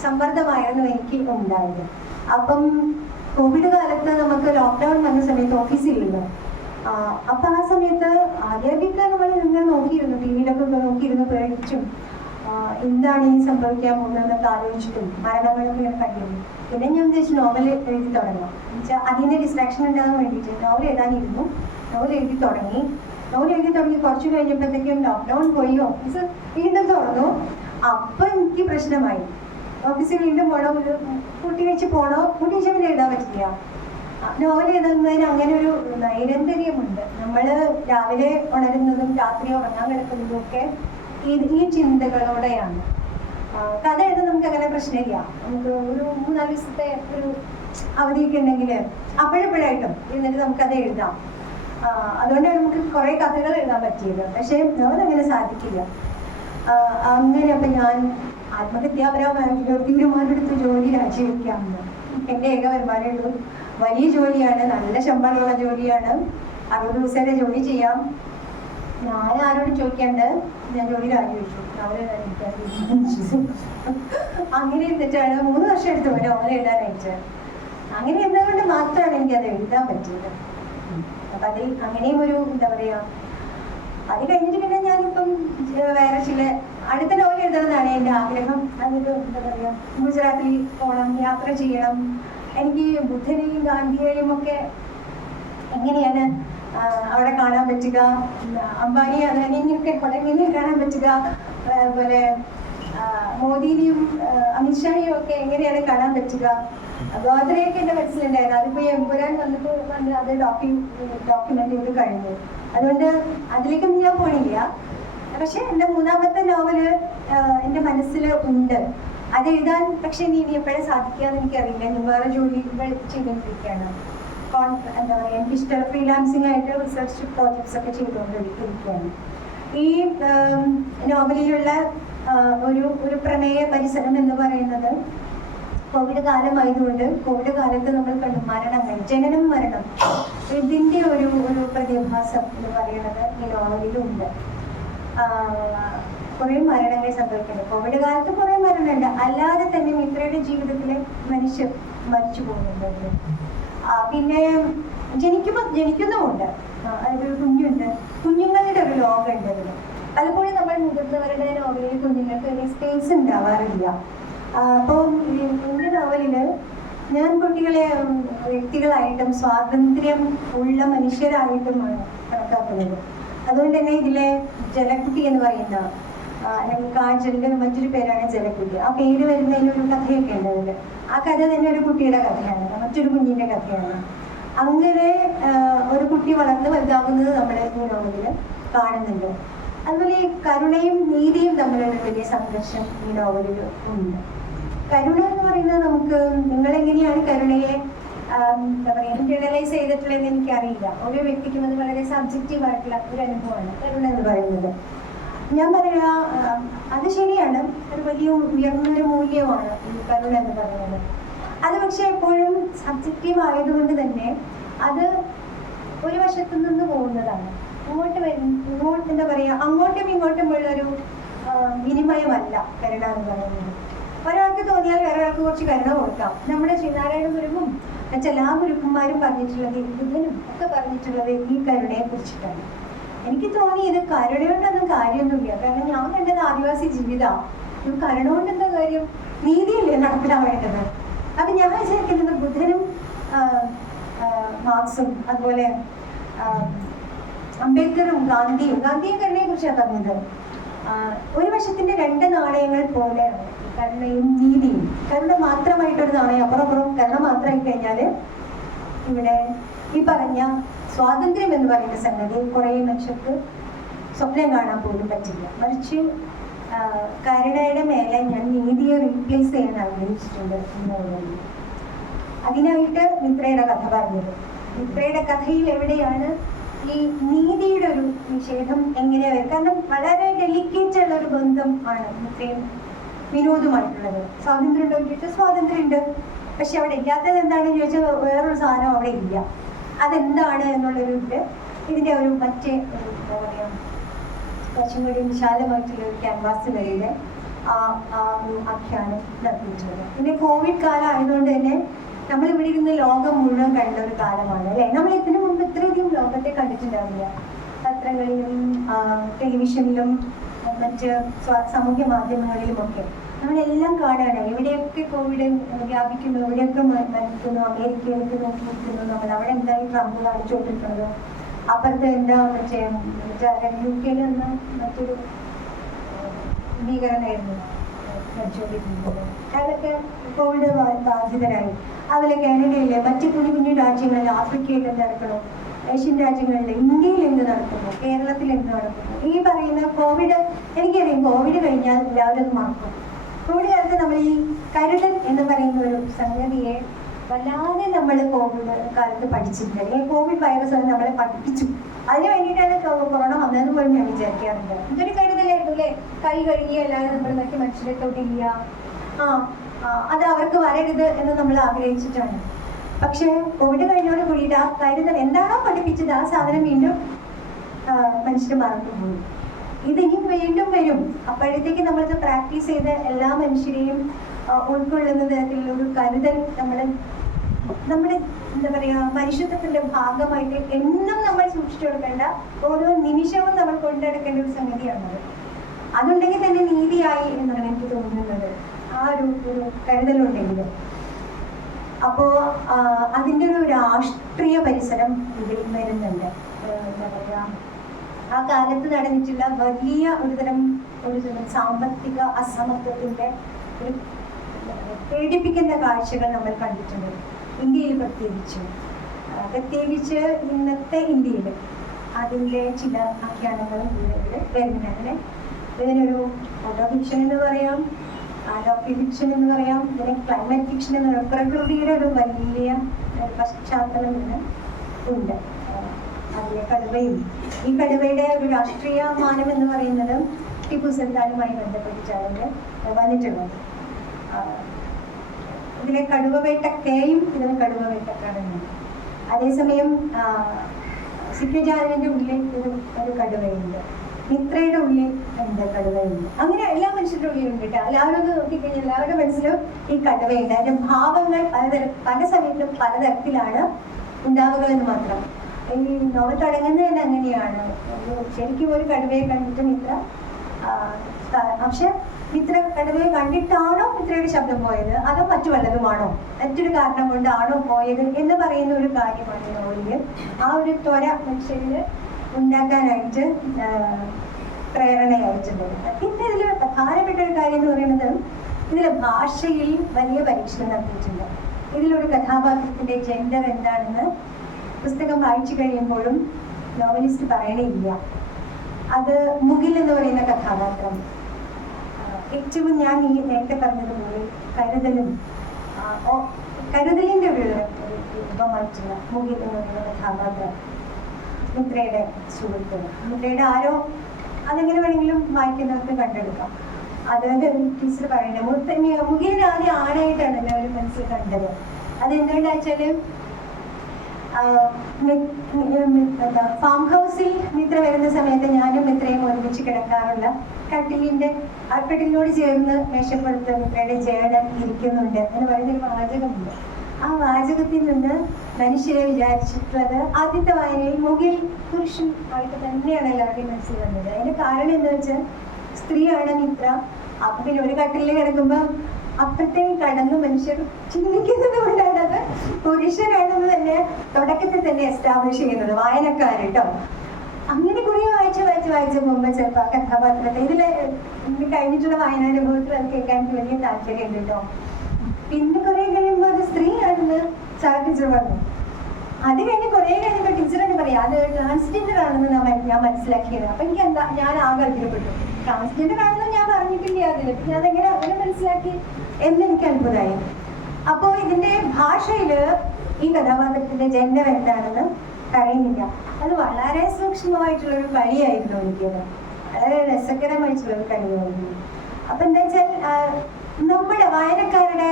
സമ്മർദ്ദമായിരുന്നു എനിക്ക് ഉണ്ടായത്. അപ്പം കോവിഡ് കാലത്ത് നമുക്ക് ലോക്ക്ഡൗൺ വന്ന സമയത്ത് ഓഫീസിലിരുന്നു. അപ്പൊ ആ സമയത്ത് ആദ്യമൊക്കെ നമ്മൾ ഇങ്ങനെ നോക്കിയിരുന്നു, ടി വിയിലൊക്കെ നോക്കിയിരുന്നു, പേടിച്ചും എന്താണ് ഈ സംഭവിക്കാൻ പോകുന്നതെന്നൊക്കെ ആലോചിച്ചിട്ടും മരണങ്ങളൊക്കെ ഇങ്ങനെ കണ്ടിരുന്നു. പിന്നെ ഞാൻ ഉദ്ദേശിച്ചു നോവൽ എഴുതി തുടങ്ങാം. എന്നുവെച്ചാൽ അതിൻ്റെ ഡിസ്ട്രാക്ഷൻ ഉണ്ടാകാൻ വേണ്ടിയിട്ട് നോവൽ എഴുതാനിരുന്നു. നോവൽ എഴുതി തുടങ്ങി കുറച്ച് കഴിഞ്ഞപ്പോഴത്തേക്കും ലോക്ക്ഡൗൺ പോയി. ഓഫീസ് വീണ്ടും തുറന്നു. അപ്പൊ എനിക്ക് പ്രശ്നമായി. ഓഫീസിൽ വീണ്ടും പോകണോ, കുട്ടി വെച്ച് പോകണോ, കുട്ടി വെച്ച് പിന്നെ എഴുതാൻ പറ്റില്ല. നോവൽ എഴുതുന്നതിന് അങ്ങനെ ഒരു നൈരന്തര്യമുണ്ട്. നമ്മൾ രാവിലെ ഉണരുന്നതും രാത്രി ഉറങ്ങാൻ കിടക്കുന്നതും ഒക്കെ ഈ ചിന്തകളോടെയാണ്. കഥ എഴുതാൻ നമുക്ക് അങ്ങനെ പ്രശ്നമില്ല. നമുക്ക് ഒരു 3-4 ദിവസത്തെ ഒരു അവധിയൊക്കെ ഉണ്ടെങ്കിൽ അപ്പോഴെപ്പോഴായിട്ടും എന്നിട്ട് നമുക്കത് എഴുതാം. അതുകൊണ്ടാണ് നമുക്ക് കുറെ കഥകൾ എഴുതാൻ പറ്റിയത്. പക്ഷെ നോവൽ അങ്ങനെ സാധിക്കില്ല. അങ്ങനെ അപ്പൊ ഞാൻ ആത്മഹത്യാപരമായ തീരുമാനമെടുത്ത് ജോലി രാജിവെക്കാമെന്ന്. എൻ്റെ ഏക വരുമാനമുള്ളൂ. വലിയ ജോലിയാണ്, നല്ല ശമ്പളമുള്ള ജോലിയാണ്, 60 ദിവസത്തെ ജോലി ചെയ്യാം. ഞാൻ ആരോട് ചോദിക്കാണ്ട് ഞാൻ ജോലി രാജിവെച്ചു. അങ്ങനെ എന്നിട്ടാണ് 3 വർഷം എടുത്തു ഒരു നോവൽ എഴുതാനായിട്ട്. അങ്ങനെ എന്നതുകൊണ്ട് മാത്രമാണ് എനിക്കത് എഴുതാൻ പറ്റിയത്. അപ്പൊ അതിൽ അങ്ങനെയും ഒരു എന്താ പറയാ, അത് കഴിഞ്ഞിട്ട് പിന്നെ ഞാനിപ്പം വേറെ ചില അടുത്ത നോവൽ എഴുതണമെന്നാണ് എൻ്റെ ആഗ്രഹം. അതൊരു എന്താ പറയാ, ഗുജറാത്തിൽ പോകണം, യാത്ര ചെയ്യണം. എനിക്ക് ബുദ്ധനെയും ഗാന്ധിയെയും ഒക്കെ എങ്ങനെയാണ് അവിടെ കാണാൻ പറ്റുക, അംബാനി അദാനിയൊക്കെ അവിടെ എങ്ങനെയാണ് കാണാൻ പറ്റുക, അതുപോലെ മോദിനെയും അമിത്ഷായും ഒക്കെ എങ്ങനെയാണ് കാണാൻ പറ്റുക, ഗോദ്രയൊക്കെ എൻ്റെ മനസ്സിലുണ്ടായിരുന്നു. അതിപ്പോ എമ്പുരാൻ വന്നപ്പോൾ അത് ഡോക്യുമെന്റ് ചെയ്ത് കഴിഞ്ഞു. അതുകൊണ്ട് അതിലേക്കൊന്നും ഞാൻ പോണില്ല. പക്ഷെ എൻ്റെ 3ാമത്തെ നോവല് എൻ്റെ മനസ്സിൽ ഉണ്ട്. അത് എഴുതാൻ പക്ഷെ ഇനി എപ്പോഴും സാധിക്കാന്ന് എനിക്കറിയില്ല. ഞാൻ വേറെ ജോലികൾ ചെയ്തുകൊണ്ടിരിക്കുകയാണ്. എന്താ പറയുക, എനിക്കിഷ്ടം ഫ്രീലാൻസിങ് ആയിട്ട് റിസർച്ച് പ്രോജക്ട്സ് ഒക്കെ ചെയ്തുകൊണ്ടിരിക്കുകയാണ്. ഈ നോവലിലുള്ള ഒരു പ്രമേയ പരിസരം എന്ന് പറയുന്നത് കോവിഡ് കാലമായതുകൊണ്ട് കോവിഡ് കാലത്ത് നമ്മൾ കണ്ടു മരണങ്ങൾ, ജനനം മരണം, ഇതിൻ്റെ ഒരു പ്രതിഭാസം എന്ന് പറയുന്നത് ഈ നോവലിലുണ്ട്. കുറേ മരണങ്ങൾ സംഭവിക്കുന്നുണ്ട്. കോവിഡ് കാലത്ത് കുറേ മരണമുണ്ട്. അല്ലാതെ തന്നെ മിത്രയുടെ ജീവിതത്തിലെ മനുഷ്യർ മരിച്ചു പോകുന്നുണ്ട്. പിന്നെ ജനിക്കുന്നുമുണ്ട്. അതൊരു കുഞ്ഞുണ്ട്, കുഞ്ഞുങ്ങളുടെ ഒരു ലോകമുണ്ട് അതിൽ. പലപ്പോഴും നമ്മൾ മുതിർന്നവരുടെ നോവലിൽ കുഞ്ഞുങ്ങൾക്ക് വലിയ സ്പേസ് ഉണ്ടാവാറില്ല. അപ്പോൾ എൻ്റെ നോവലില് ഞാൻ കുട്ടികളെ വ്യക്തികളായിട്ടും സ്വാതന്ത്ര്യം ഉള്ള മനുഷ്യരായിട്ടുമാണ് കണക്കാക്കുന്നത്. അതുകൊണ്ട് തന്നെ ഇതിലെ ജലക്കുട്ടി എന്ന് പറയുന്ന അല്ലെങ്കിൽ കാജലിന്റെ മറ്റൊരു പേരാണ് ജലക്കുട്ടി. ആ പേര് വരുന്നതിനൊരു കഥയൊക്കെ ഉണ്ട് അതിൽ. ആ കഥ തന്നെ ഒരു കുട്ടിയുടെ കഥയാണ്, മറ്റൊരു കുഞ്ഞിന്റെ കഥയാണ്. അങ്ങനെ ഒരു കുട്ടി വളർന്ന് വലുതാകുന്നത് നമ്മുടെ ഈ നോവലിൽ കാണുന്നുണ്ട്. അതുപോലെ ഈ കരുണയും നീതിയും തമ്മിലുള്ള വലിയ സംഘർഷം ഈ നോവലിൽ ഉണ്ട്. കരുണ എന്ന് പറയുന്നത് നമുക്ക് നിങ്ങളെങ്ങനെയാണ് കരുണയെ എന്താ പറയുക ഇന്റേണലൈസ് ചെയ്തിട്ടുള്ളതെന്ന് എനിക്കറിയില്ല. ഓരോ വ്യക്തിക്കും അത് വളരെ സബ്ജക്റ്റീവ് ആയിട്ടുള്ള ഒരു അനുഭവമാണ് കരുണ എന്ന് പറയുന്നത്. ഞാൻ പറയാ അത് ശരിയാണ്, ഒരു വലിയ ഉയർന്നൊരു മൂല്യമാണ് ഈ കരുണ എന്ന് പറയുന്നത്. അത് പക്ഷെ എപ്പോഴും സബ്ജക്റ്റീവ് ആയതുകൊണ്ട് തന്നെ അത് ഒരു വശത്തു നിന്ന് പോകുന്നതാണ്. ഇങ്ങോട്ട് എന്താ പറയാ, അങ്ങോട്ടും ഇങ്ങോട്ടുമുള്ളൊരു വിനിമയമല്ല കരുണ എന്ന് പറയുന്നത്. ഒരാൾക്ക് തോന്നിയാൽ വേറൊരാൾക്ക് കുറച്ച് കരുണ കൊടുക്കാം. നമ്മുടെ ശ്രീനാരായണ ഗുരുവും മറ്റെല്ലാ ഗുരുക്കന്മാരും പറഞ്ഞിട്ടുള്ളത്, ബുദ്ധനും ഒക്കെ പറഞ്ഞിട്ടുള്ളത് ഈ കരുണയെ കുറിച്ചിട്ടാണ്. എനിക്ക് തോന്നി ഇത് കരുണയോണ്ടൊന്നും കാര്യമൊന്നുമില്ല. കാരണം ഞാൻ കണ്ടത് ആദിവാസി ജീവിതമാണ്. കരുണ കൊണ്ട് എന്താ കാര്യം? നീതിയല്ലേ നടപ്പിലാവേണ്ടത്. അപ്പൊ ഞാൻ വിചാരിക്കുന്നത് ബുദ്ധനും മാർക്സും അതുപോലെ അംബേദ്കറും ഗാന്ധിയും കരുണയെ കുറിച്ചാണ് പറഞ്ഞത്. ഒരു വശത്തിന്റെ 2 നാണയങ്ങൾ പോലെയാണ് കരുണയും നീതിയും. കരുണ മാത്രമായിട്ടൊരു നാണയം, അപ്പുറം കരുണ മാത്രമായി കഴിഞ്ഞാല് ഇവിടെ ഈ പറഞ്ഞ സ്വാതന്ത്ര്യം എന്ന് പറയുന്ന സംഗതി കുറെ മനുഷ്യർക്ക് സ്വപ്നം കാണാൻ പോലും പറ്റില്ല. മറിച്ച് കരുണയുടെ മേലെ ഞാൻ നീതിയെ റീപ്ലേസ് ചെയ്യാൻ ആഗ്രഹിച്ചിട്ടുണ്ട് എന്നുള്ളത്. അതിനായിട്ട് മിത്രയുടെ കഥ പറഞ്ഞത്. മിത്രയുടെ കഥയിൽ എവിടെയാണ് ഈ നീതിയുടെ ഒരു നിഷേധം എങ്ങനെ വരും? കാരണം വളരെ ഡെലിക്കേറ്റ് ഉള്ള ഒരു ബന്ധം ആണ് മിത്രയും വിനോദുമായിട്ടുള്ളത്. സ്വാതന്ത്ര്യം ഉണ്ടോ എന്ന് ചോദിച്ചാൽ സ്വാതന്ത്ര്യം ഉണ്ട്. പക്ഷെ അവിടെ ഇല്ലാത്തത് എന്താണെന്ന് ചോദിച്ചാൽ വേറൊരു സാധനം അവിടെ ഇല്ല. അതെന്താണ് എന്നുള്ളൊരു ഇതിന്റെ ഒരു മറ്റേ എന്താ പറയാ കുറച്ചും കൂടി വിശാലമായിട്ടുള്ള ഒരു ക്യാൻവാസുകളിൽ ആ ഒരു ആഖ്യാനം നടത്തിയിട്ടുള്ളത്. പിന്നെ കോവിഡ് കാലം ആയതുകൊണ്ട് തന്നെ നമ്മൾ ഇവിടെ ഇരുന്ന് ലോകം മുഴുവൻ കണ്ട ഒരു കാലമാണ് അല്ലെ. നമ്മൾ ഇതിനു മുമ്പ് ഇത്രയധികം ലോകത്തെ കണ്ടിട്ടുണ്ടാവില്ല. പത്രങ്ങളിലും ടെലിവിഷനിലും മറ്റ് സാമൂഹ്യ മാധ്യമങ്ങളിലുമൊക്കെ നമ്മളെല്ലാം കാണുകയാണ്. എവിടെയൊക്കെ കോവിഡ് വ്യാപിക്കുന്നു, എവിടെയൊക്കെ മരിക്കുന്നു, അമേരിക്കയിലേക്ക് നോക്കിയിരിക്കുന്നു നമ്മൾ. അവിടെ എന്തായി ട്രംപ് കാണിച്ചുകൊണ്ടിരിക്കുന്നത്, അപ്പുറത്ത് എന്താ മറ്റേ UK നിന്ന് മറ്റൊരു ഭീകരനായിരുന്നു മരിച്ചുകൊണ്ടിരിക്കുന്നത്. അയാളൊക്കെ കോവിഡ് ബാധിതരായി. അതുപോലെ കാനഡയിലെ മറ്റ് കുഞ്ഞു രാജ്യങ്ങളിൽ ആഫ്രിക്കയിൽ എന്ത് നടക്കണം, ഏഷ്യൻ രാജ്യങ്ങളിൽ, ഇന്ത്യയിൽ എന്ത് നടക്കുന്നു, കേരളത്തിൽ എന്ത് നടക്കുന്നു. ഈ പറയുന്ന കോവിഡ്, എനിക്കറിയാം കോവിഡ് കഴിഞ്ഞാൽ എല്ലാവരും അത് മറക്കും. കോവിഡ് കാലത്ത് നമ്മൾ ഈ കരുതൽ എന്ന് പറയുന്ന ഒരു സംഗതിയെ വല്ലാതെ നമ്മൾ കോവിഡ് കാലത്ത് പഠിച്ചിട്ടുണ്ട്. ഈ കോവിഡ് വൈറസ് നമ്മളെ പഠിപ്പിച്ചു. അതിന് വേണ്ടിയിട്ടാണ് കൊറോണ വന്നതെന്ന് പോലും ഞാൻ വിചാരിക്കാറുണ്ട്. ഇതൊരു കരുതലായിരുന്നു അല്ലേ? കൈ കഴുകിയല്ലാതെ നമ്മൾ മറ്റു മനുഷ്യരെ തൊട്ടില്ല, അത് അവർക്ക് വരരുത് എന്ന് നമ്മൾ ആഗ്രഹിച്ചിട്ടാണ്. പക്ഷെ കോവിഡ് കഴിഞ്ഞോട് കൂടിയിട്ട് ആ കരുതൽ എന്താണോ പഠിപ്പിച്ചത് ആ സാധനം വീണ്ടും മനുഷ്യർ മറന്നുപോയി. ഇതിനിയും വീണ്ടും വരും. അപ്പോഴത്തേക്ക് നമ്മളിത് പ്രാക്ടീസ് ചെയ്ത് എല്ലാ മനുഷ്യരെയും ഉൾക്കൊള്ളുന്ന തരത്തിലുള്ള ഒരു കരുതൽ നമ്മുടെ എന്താ പറയുക മനുഷ്യത്വത്തിന്റെ ഭാഗമായിട്ട് എന്നും നമ്മൾ സൂക്ഷിച്ചെടുക്കേണ്ട, ഓരോ നിമിഷവും നമ്മൾ കൊണ്ടെടുക്കേണ്ട ഒരു സംഗതിയാണത്. അതുണ്ടെങ്കിൽ തന്നെ നീതിയായി എന്നാണ് എനിക്ക് തോന്നുന്നത്, ആ ഒരു കരുതലുണ്ടെങ്കിൽ. അപ്പോ അതിൻ്റെ ഒരു രാഷ്ട്രീയ പരിസരം ഇതിൽ വരുന്നുണ്ട്. എന്താ പറയുക, ആ കാലത്ത് നടന്നിട്ടുള്ള വലിയ ഒരുതരം സാമ്പത്തിക അസമത്വത്തിന്റെ ഒരു പേടിപ്പിക്കുന്ന കാഴ്ചകൾ നമ്മൾ കണ്ടിട്ടുണ്ട്, ഇന്ത്യയിൽ പ്രത്യേകിച്ച് ഇന്നത്തെ ഇന്ത്യയിൽ. അതിൻ്റെ ചില ആഖ്യാനങ്ങളും വരുന്നുണ്ട്. അങ്ങനെ ഇതിനൊരു ഫോട്ടോ ഫിക്ഷൻ എന്ന് പറയാം, ഫിക്ഷൻ എന്ന് പറയാം, ഇതിനെ ക്ലൈമറ്റ് ഫിക്ഷൻ എന്ന് പറയാം. പ്രകൃതിയുടെ ഒരു വലിയ പശ്ചാത്തലം ഇതിന് ഉണ്ട്. അതിലെ കടുവയും, ഈ കടുവയുടെ ഒരു രാഷ്ട്രീയ മാനം എന്ന് പറയുന്നത് ടിപ്പു സുൽത്താനുമായി ബന്ധപ്പെട്ടിട്ടാണ് വന്നിട്ടുള്ളത്. ഇതിലെ കടുവ വേട്ടക്കയും ഇതിലെ കടുവ വേട്ടക്കാരനുണ്ട്. അതേസമയം സിക്കജാനുവിന്റെ ഉള്ളിൽ ഒരു കടുവയുണ്ട്, മിത്രയുടെ ഉള്ളിൽ ഉണ്ട് കടുവയുണ്ട്. അങ്ങനെ എല്ലാ മനുഷ്യരുടെ ഉള്ളിലുണ്ട് കേട്ടോ. എല്ലാവരും ഒന്ന് നോക്കിക്കഴിഞ്ഞാൽ എല്ലാവരുടെ മനസ്സിലും ഈ കടുവയുണ്ട്. അതിന്റെ ഭാവങ്ങൾ പല സമയത്തും പലതരത്തിലാണ് ഉണ്ടാവുക എന്ന് മാത്രം. ഈ നോവൽ തുടങ്ങുന്നത് തന്നെ അങ്ങനെയാണ്. ശരിക്കും ഒരു കടുവയെ കണ്ടിട്ട് മിത്ര, പക്ഷെ മിത്ര കടുവയെ കണ്ടിട്ടാണോ മിത്രയുടെ ശബ്ദം പോയത്, അതോ മറ്റു വല്ലതുമാണോ, മറ്റൊരു കാരണം കൊണ്ടാണോ പോയത് എന്ന് പറയുന്ന ഒരു കാര്യമാണ് നോവലില്. ആ ഒരു ത്വര മനുഷ്യരില് ഉണ്ടാക്കാനായിട്ട് പ്രേരണയായിട്ടുണ്ട്. പിന്നെ ഇതിൽ പ്രധാനപ്പെട്ട ഒരു കാര്യം എന്ന് പറയുന്നത്, ഇതിലെ ഭാഷയിൽ വലിയ പരീക്ഷണം നടത്തിയിട്ടുണ്ട്. ഇതിലൊരു കഥാപാത്രത്തിന്റെ ജെൻഡർ എന്താണെന്ന് പുസ്തകം വായിച്ചു കഴിയുമ്പോഴും നോവലിസ്റ്റ് പറയണില്ല. അത് മുകിൽ എന്ന് പറയുന്ന കഥാപാത്രം ഏറ്റവും ഞാൻ ഈ നേരത്തെ പറഞ്ഞതുപോലെ കരുതലിന്റെ ഒരു രൂപമായിട്ടുള്ള മുകിൽ എന്ന് പറയുന്ന കഥാപാത്രം മിത്രയുടെ സുഹൃത്ത്, മിത്രയുടെ ആരോ, അതെങ്ങനെ വേണമെങ്കിലും വായിക്കുന്നവർക്ക് കണ്ടെടുക്കാം. അതായത് ടീച്ചർ പറയുന്നത് മുകിലിനെ ആദ്യം ആണായിട്ടാണ് എല്ലാവരും മനസ്സിൽ കണ്ടത്. അതെന്തുകൊണ്ടാ വെച്ചാല് ഫാം ഹൗസിൽ മിത്ര വരുന്ന സമയത്ത് ഞാനും മിത്രയും ഒരുമിച്ച് കിടക്കാറുള്ള കട്ടിലിനോട് ചേർന്ന് മേശപ്പുറത്ത് മിത്രയുടെ ജേടൻ ഇരിക്കുന്നുണ്ട് എന്ന് പറയുന്നൊരു വാചകമുണ്ട്. ആ വാചകത്തിൽ നിന്ന് മനുഷ്യരെ വിചാരിച്ചിട്ടുള്ളത് ആദ്യത്തെ വായനയിൽ മുകിൽ പുരുഷൻ ആയിട്ട് തന്നെയാണ് എല്ലാവരുടെയും മനസ്സിൽ വന്നത്. അതിന്റെ കാരണം എന്താ വെച്ചാൽ സ്ത്രീയാണ് മിത്ര. അപ്പൊ പിന്നെ ഒരു കട്ടിലിൽ കിടക്കുമ്പോൾ അപ്പഴത്തേക്ക് കടന്ന് മനുഷ്യർ ചിന്തിക്കുന്നത് കൊണ്ടാണ് അത് പുരുഷനാണെന്ന് തന്നെ തുടക്കത്തിൽ തന്നെ എസ്റ്റാബ്ലിഷ് ചെയ്യുന്നത് വായനക്കാർ കേട്ടോ. അങ്ങനെ കുറെ വായിച്ച് പോകുമ്പോ ചിലപ്പോൾ ആ കഥാപാത്രത്തെ ഇതില് കഴിഞ്ഞിട്ടുള്ള വായനാനുഭവത്തിൽ അത് കേൾക്കാൻ വലിയ താല്പര്യമുണ്ട് കേട്ടോ. പിന്നെ കുറെ കഴിയുമ്പോൾ അത് സ്ത്രീയാണെന്ന് ടീച്ചർ പറഞ്ഞു. അത് കഴിഞ്ഞ് കുറെ കഴിഞ്ഞപ്പോൾ ടീച്ചർ തന്നെ പറയാം അത് ട്രാൻസ്ജെൻഡർ ആണെന്ന് ഞാൻ മനസ്സിലാക്കിയത്. അപ്പൊ എനിക്ക് ഞാൻ ആകെ അത്ഭുതപ്പെട്ടു. ട്രാൻസ്ജെൻഡർ ആണെന്ന് ഞാൻ പറഞ്ഞിട്ടില്ല അതില്, ഞാൻ അതെങ്ങനെ അങ്ങനെ മനസ്സിലാക്കി എന്ന് എനിക്ക് അത്ഭുതമായി. അപ്പോ ഇതിന്റെ ഭാഷയില് ഈ കഥാപാത്രത്തിന്റെ ജെൻഡർ എന്താണെന്ന് പറയുന്നില്ല. അത് വളരെ സൂക്ഷ്മമായിട്ടുള്ളൊരു കളിയായിരുന്നു എനിക്കത്, വളരെ രസകരമായിട്ടുള്ളൊരു കളിയായിരുന്നു. അപ്പൊ എന്താ വെച്ചാൽ നമ്മുടെ വായനക്കാരുടെ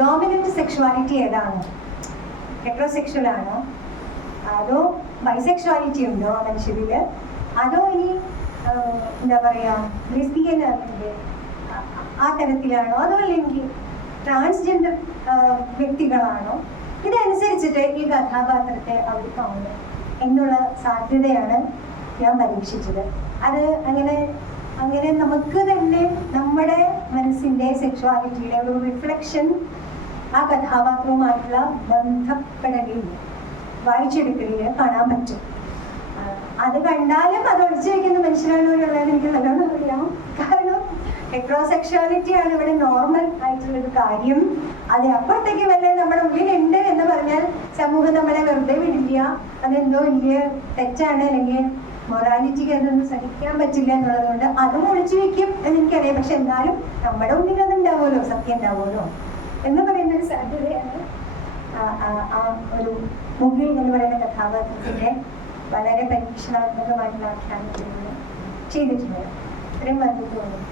ഡോമിനന്റ് സെക്ഷുവാലിറ്റി ഏതാണ്? ഹെട്രോസെക്ഷൽ ആണോ, അതോ ബൈസെക്ഷുവാലിറ്റി ഉണ്ടോ മനുഷ്യരില്, അതോ ഇനി എന്താ പറയാ ലെസ്ബിയൻ ആ തരത്തിലാണോ, അതോ അല്ലെങ്കിൽ ട്രാൻസ്ജെൻഡർ വ്യക്തികളാണോ? ഇതനുസരിച്ചിട്ട് ഈ കഥാപാത്രത്തെ അവർ കാണും എന്നുള്ള സാധ്യതയാണ് ഞാൻ പരീക്ഷിച്ചത്. അത് അങ്ങനെ നമുക്ക് തന്നെ നമ്മുടെ മനസ്സിന്റെ സെക്ഷുവാലിറ്റിയുടെ ഒരു റിഫ്ലക്ഷൻ ആ കഥാപാത്രവുമായിട്ടുള്ള ബന്ധപ്പെടലിൽ വായിച്ചെടുക്കലിൽ കാണാൻ പറ്റും. അത് കണ്ടാലും അത് ഒളിച്ചു വയ്ക്കുന്ന മനുഷ്യരാണോ എന്നുള്ളത് എനിക്ക് നല്ലോണം അറിയാം. കാരണം ഹെട്രോസെക്ഷുവാലിറ്റി ആണ് ഇവിടെ നോർമൽ ആയിട്ടുള്ളൊരു കാര്യം. അത് അപ്പുറത്തേക്ക് വല്ല നമ്മുടെ ഉള്ളിലുണ്ട് എന്ന് പറഞ്ഞാൽ സമൂഹം നമ്മളെ വെറുതെ വിടില്ല. അതെന്തോ വലിയ തെറ്റാണ്, അല്ലെങ്കിൽ മൊറാലിറ്റിക്ക് അതൊന്നും സഹിക്കാൻ പറ്റില്ല എന്നുള്ളത് കൊണ്ട് അതും ഒളിച്ചു വെക്കും എന്നെനിക്കറിയാം. പക്ഷെ എന്നാലും നമ്മുടെ ഉള്ളിൽ അതുണ്ടാവുമല്ലോ, സത്യം ഉണ്ടാവുമല്ലോ എന്ന് പറയുന്ന ഒരു സാധ്യതയാണ് ആ ഒരു മുകിൽ എന്ന് പറയുന്ന കഥാപാത്രത്തിന്റെ വളരെ പരീക്ഷണാത്മകമായിട്ടുള്ള ആഖ്യാനത്തിൽ ചെയ്തിട്ടുള്ളത്. ഇത്രയും മതി തോന്നുന്നു.